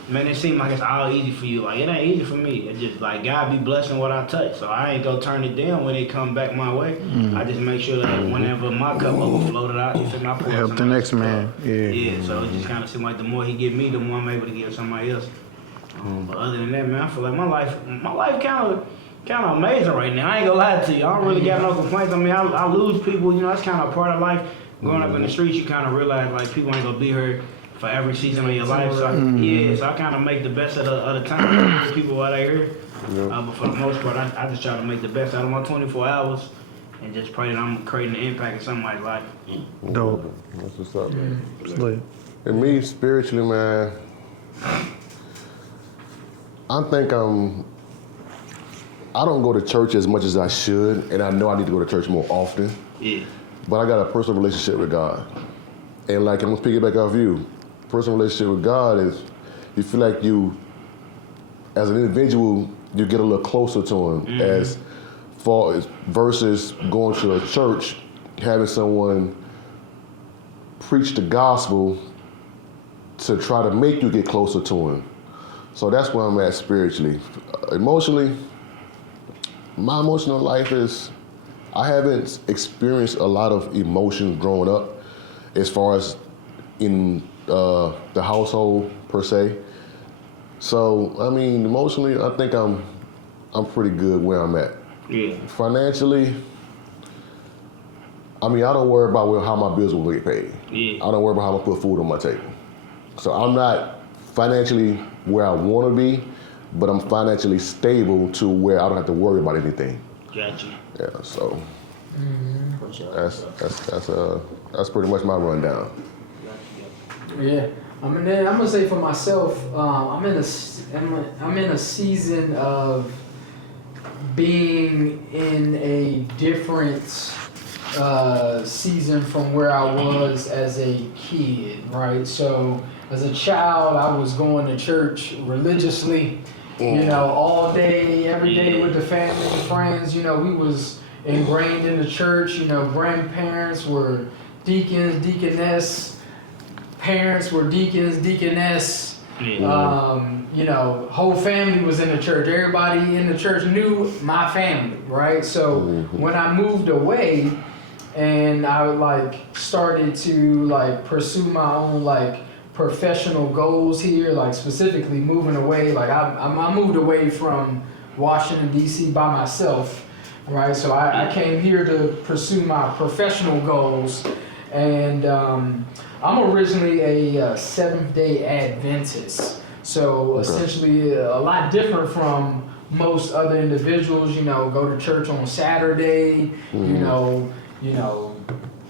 man, it seems like it's all easy for you. Like, it ain't easy for me. It's just like God be blessing what I touch. So I ain't gonna turn it down when it come back my way. I just make sure that whenever my cup overflowed out, you feel me? I pour Help the next man. Yeah, so it just kind of seems like the more he give me, the more I'm able to give somebody else. But other than that, man, I feel like my life kind of amazing right now. I ain't gonna lie to you. I don't really got no complaints. I mean, I lose people. You know, that's kind of a part of life. Growing up in the streets, you kind of realize like people ain't gonna be here for every season of your life. So so I kind of make the best of the time with people while they here. But for the most part, I just try to make the best out of my 24 hours and just pray that I'm creating an impact in somebody's life. Dope. That's what's up, man. Slick. And me, spiritually, man, I don't go to church as much as I should, and I know I need to go to church more often. Yeah. But I got a personal relationship with God. And like, I'm gonna pick it back off you. Personal relationship with God is, you feel like you, as an individual, you get a little closer to Him as far as versus going to a church, having someone preach the gospel to try to make you get closer to Him. So that's where I'm at spiritually. Emotionally, my emotional life is, I haven't experienced a lot of emotions growing up as far as in the household per se. So, I mean, emotionally, I think I'm pretty good where I'm at. Yeah. Financially, I mean, I don't worry about how my bills will get paid. Yeah. I don't worry about how I'm gonna put food on my table. So I'm not financially where I wanna be, but I'm financially stable to where I don't have to worry about anything. Gotcha. Yeah, so For sure. that's pretty much my rundown. Yeah, I mean, I'm gonna say for myself, I'm in a season of being in a different season from where I was as a kid, right? So as a child, I was going to church religiously, you know, all day, every day with the family and friends. You know, we was ingrained in the church. You know, grandparents were deacons, deaconess, parents were deacons, deaconess. You know, whole family was in the church. Everybody in the church knew my family, right? So when I moved away and I like started to like pursue my own like professional goals here, like specifically moving away, like I moved away from Washington, D.C. by myself, right? So I came here to pursue my professional goals, and I'm originally a Seventh-day Adventist. So essentially a lot different from most other individuals, you know, go to church on Saturday, you know,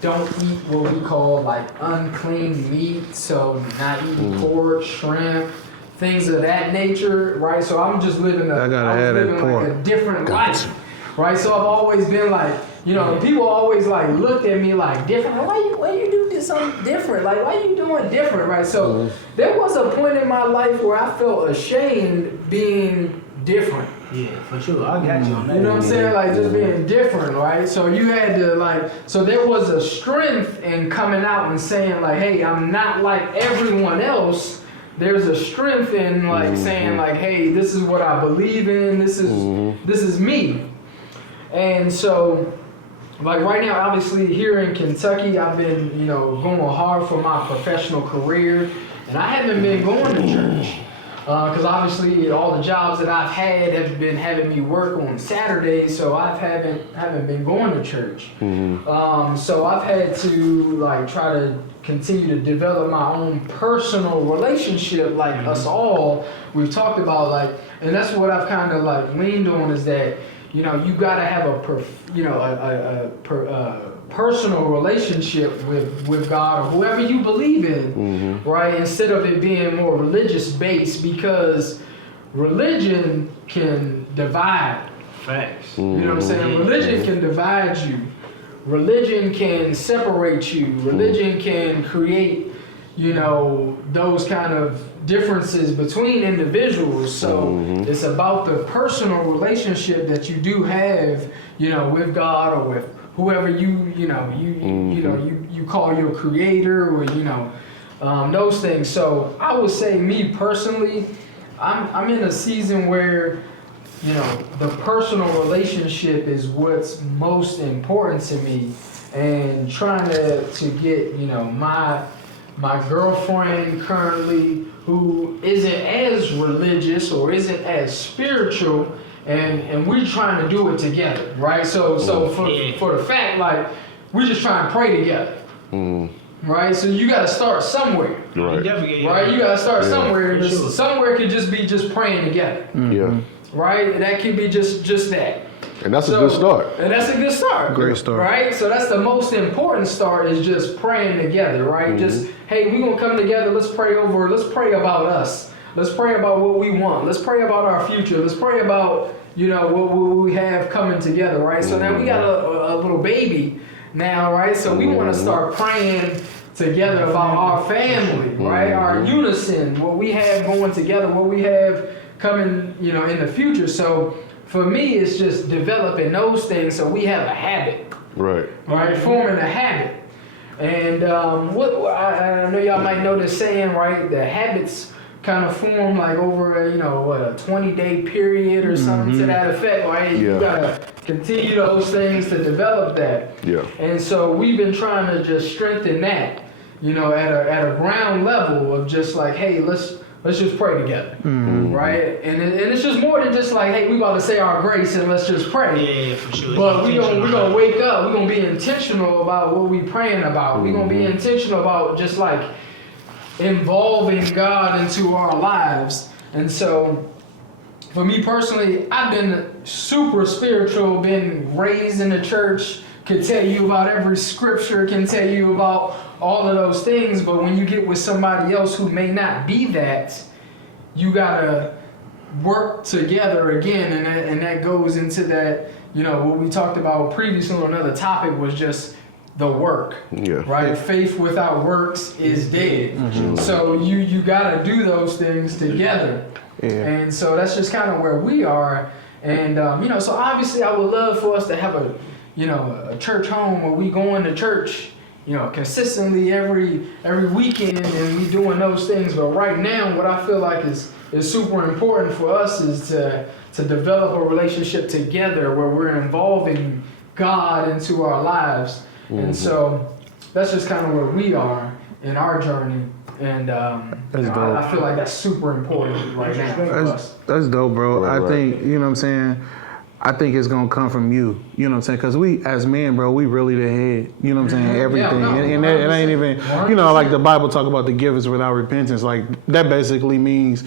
don't eat what we call like unclean meat, so not eating pork, shrimp, things of that nature, right? So I'm just living like a different life, right? So I've always been like, you know, people always like looked at me like different. Like, why you do this something different? Like, why you doing different, right? So there was a point in my life where I felt ashamed being different. Yeah, for sure. I got you on that. You know what I'm saying? Like just being different, right? So you had to like, so there was a strength in coming out and saying like, hey, I'm not like everyone else. There's a strength in like saying like, hey, this is what I believe in. This is me. And so, like right now, obviously here in Kentucky, I've been, you know, going hard for my professional career, and I haven't been going to church. Because obviously all the jobs that I've had have been having me work on Saturdays, so I haven't been going to church. So I've had to like try to continue to develop my own personal relationship, like us all. We've talked about like, and that's what I've kind of like leaned on is that, you know, you gotta have a personal relationship with God or whoever you believe in, right? Instead of it being more religious based, because religion can divide Facts. You know what I'm saying? Religion can divide you. Religion can separate you. Religion can create, those kind of differences between individuals. So it's about the personal relationship that you do have, with God or with whoever you call your creator, or those things. So I would say, me personally, I'm in a season where the personal relationship is what's most important to me, and trying to get my girlfriend currently, who isn't as religious or isn't as spiritual, and we're trying to do it together, right? So for the fact, like, we're just trying to pray together. Right, so you gotta start somewhere. Right. Right, you gotta start somewhere. Sure. Somewhere could just be just praying together. Yeah. Right, that could be just that. And that's a good start. And that's a good start. Great start. Right, so that's the most important start, is just praying together. Right, just, hey, we're gonna come together. Let's pray about us. Let's pray about what we want. Let's pray about our future. Let's pray about what we have coming together. Right, so now we got a little baby now, right? So we want to start praying together about our family, right? Our unison, what we have going together, what we have coming, in the future. So for me, it's just developing those things so we have a habit, right? Forming a habit. And I know y'all might know this saying, right? The habits kind of form like over a 20-day period or something to that effect, right? Yeah. You gotta continue those things to develop that. Yeah. And so we've been trying to just strengthen that, at a ground level of just like, hey, let's just pray together, right? And it's just more than just like, hey, we about to say our grace and let's just pray. Yeah, for sure. But we're gonna wake up. We're gonna be intentional about what we praying about. We're gonna be intentional about just like involving God into our lives. And so for me personally, I've been super spiritual, been raised in the church, could tell you about every scripture, can tell you about all of those things. But when you get with somebody else who may not be that, you gotta work together again. And that goes into that, what we talked about previously on another topic, was just the work, right? Faith without works is dead. So you gotta do those things together. And so that's just kind of where we are. And so obviously I would love for us to have a church home where we going to church, consistently every weekend, and we doing those things. But right now, what I feel like is super important for us is to develop a relationship together where we're involving God into our lives. And so that's just kind of where we are in our journey. And I feel like that's super important right now for us. That's dope, bro. Right. I think, what I'm saying, I think it's going to come from you. You know what I'm saying? Because we, as men, bro, we really the head. You know what I'm saying? Everything. Yeah, no, and it ain't even, like the Bible talk about the givers without repentance. Like, that basically means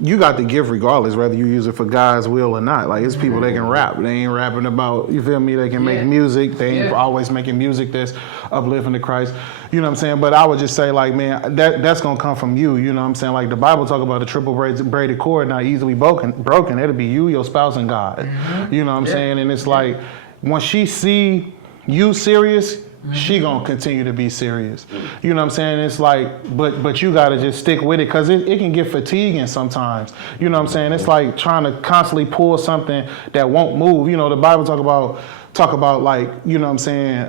you got to give regardless, whether you use it for God's will or not. Like, it's people that can rap. They ain't rapping about, you feel me? They can make music. They ain't always making music that's uplifting to Christ. You know what I'm saying? But I would just say, like, man, that's going to come from you. You know what I'm saying? Like, the Bible talk about the triple braided cord not easily broken. It'll be you, your spouse, and God. You know what I'm saying? And it's like, once she see you serious, she gonna continue to be serious. You know what I'm saying? It's like, but you gotta just stick with it, because it can get fatiguing sometimes. You know what I'm saying? It's like trying to constantly pull something that won't move. The Bible talk about like, you know what I'm saying,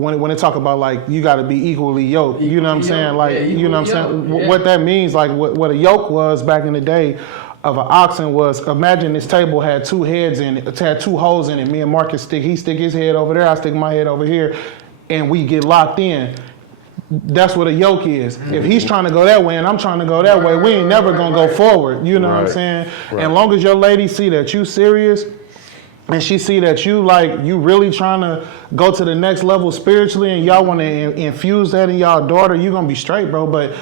when it talk about like you gotta be equally yoked. You know what I'm saying? Like, you know what I'm saying? What that means, like what a yoke was back in the day of an oxen was, imagine this table had two heads in it, it had two holes in it. Me and Marcus stick his head over there, I stick my head over here, and we get locked in. That's what a yoke is. If he's trying to go that way and I'm trying to go that way, we ain't never gonna go forward. You know what I'm saying? And as long as your lady see that you serious, and she see that you really trying to go to the next level spiritually, and y'all want to infuse that in y'all daughter, you gonna be straight, bro. But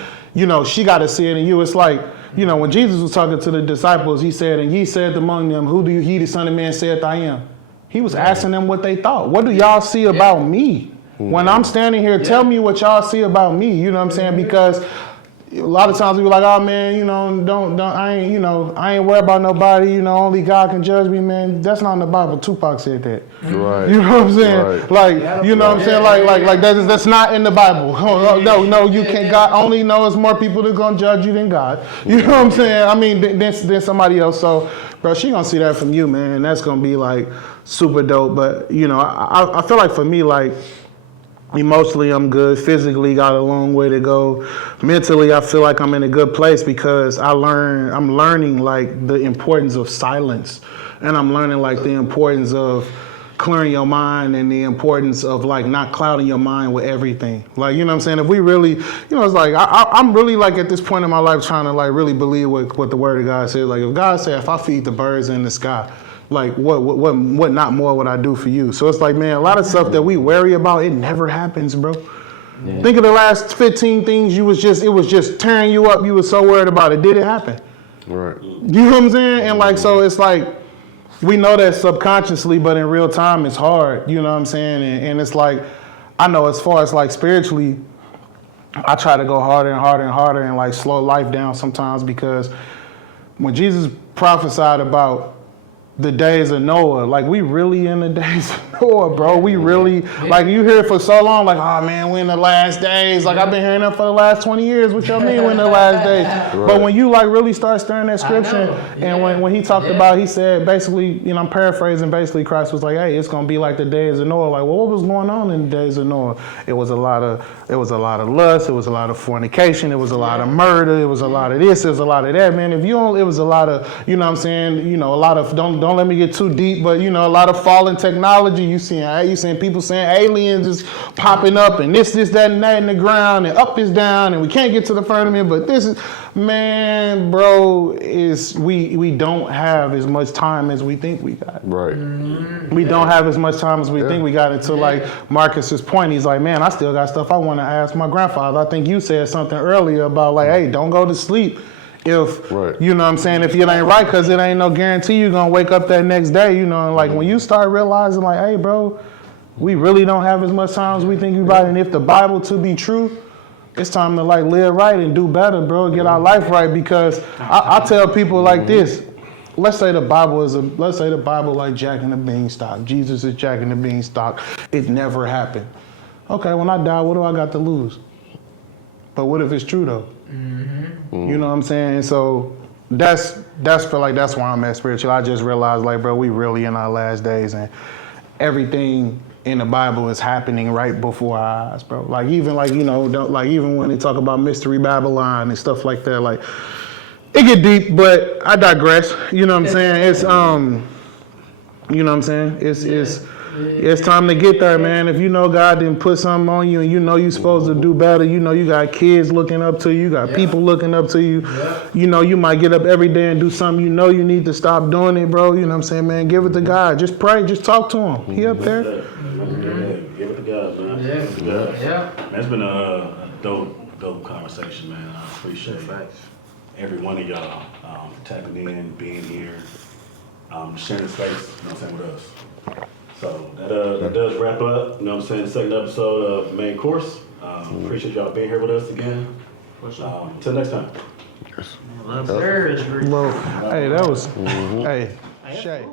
she got to see it in you. It's like, when Jesus was talking to the disciples, he said, and ye said among them, who do he, the Son of Man, saith I am? He was asking them what they thought. What do y'all see about me? When I'm standing here, tell me what y'all see about me. You know what I'm saying? Because a lot of times we be like, oh man, you know, don't, I ain't worried about nobody, you know, only God can judge me, man. That's not in the Bible. Tupac said that. Right. You know what I'm saying? Right. Like, you know what I'm saying? Like that's not in the Bible. No, you can't. God only knows more people that's gonna judge you than God. You know what I'm saying? I mean, than somebody else. So, bro, she gonna see that from you, man. And that's gonna be like super dope. But you know, I feel like for me, like, emotionally, I'm good. Physically, got a long way to go. Mentally, I feel like I'm in a good place because I'm learning like the importance of silence, and I'm learning like the importance of clearing your mind and the importance of like not clouding your mind with everything. Like, you know what I'm saying? If we really, you know, it's like I'm really like at this point in my life trying to like really believe what the Word of God says. Like, if God said, if I feed the birds in the sky, like what not more would I do for you? So it's like, man, a lot of stuff that we worry about, it never happens, bro. Yeah. Think of the last 15 things it was just tearing you up. You were so worried about it. Did it happen? Right. You know what I'm saying? And like, so it's like, we know that subconsciously, but in real time it's hard. You know what I'm saying? And it's like, I know as far as like spiritually, I try to go harder and harder and harder and like slow life down sometimes, because when Jesus prophesied about the days of Noah, like we really in the days of Noah, bro. We really, like you hear it for so long, like, oh man, we in the last days. Like I've been hearing that for the last 20 years. What y'all mean we in the last days? Right. But when you like really start stirring that scripture, and when he talked about, he said basically, you know, I'm paraphrasing, basically Christ was like, hey, it's gonna be like the days of Noah. Like, well, what was going on in the days of Noah? It was a lot of lust, it was a lot of fornication, it was a lot of murder, it was a lot of this, it was a lot of that, man. If you don't, it was a lot of, you know what I'm saying, you know, a lot of, don't let me get too deep, but you know, a lot of fallen technology. You seeing people saying aliens just popping up and this, that, and that in the ground, and up is down, and we can't get to the firmament, but this is, man, bro, we don't have as much time as we think we got. Right. We don't have as much time as we think we got, until like Marcus's point. He's like, man, I still got stuff I want to ask my grandfather. I think you said something earlier about like, hey, don't go to sleep if, you know what I'm saying, if it ain't right, because it ain't no guarantee you're going to wake up that next day, you know, and like when you start realizing like, hey, bro, we really don't have as much time as we think we got, and if the Bible to be true, it's time to like live right and do better, bro, get our life right, because I tell people like this, let's say the Bible like Jack and the Beanstalk, Jesus is Jack and the Beanstalk, it never happened. Okay, when I die, what do I got to lose? But what if it's true though? You know what I'm saying? So that's feel like that's where I'm at spiritually. I just realized like, bro, we really in our last days, and everything in the Bible is happening right before our eyes, bro. Like even like, you know, like even when they talk about Mystery Babylon and stuff like that, like it get deep, but I digress. You know what I'm saying? It's you know what I'm saying? It's time to get there, man. If you know God didn't put something on you and you know you're supposed to do better, you know you got kids looking up to you, you got people looking up to you. You know you might get up every day and do something you know you need to stop doing it, bro. You know what I'm saying, man? Give it to God. Just pray. Just talk to him. He up there. Give it to God, man. Man, it's been a dope conversation, man. I appreciate every one of y'all tapping in, being here, sharing the space, you know what I'm saying, with us. So that does wrap up, you know what I'm saying, the second episode of Main Course. Appreciate y'all being here with us again. Until next time. Love, sir. Hey, that was, hey, Shay.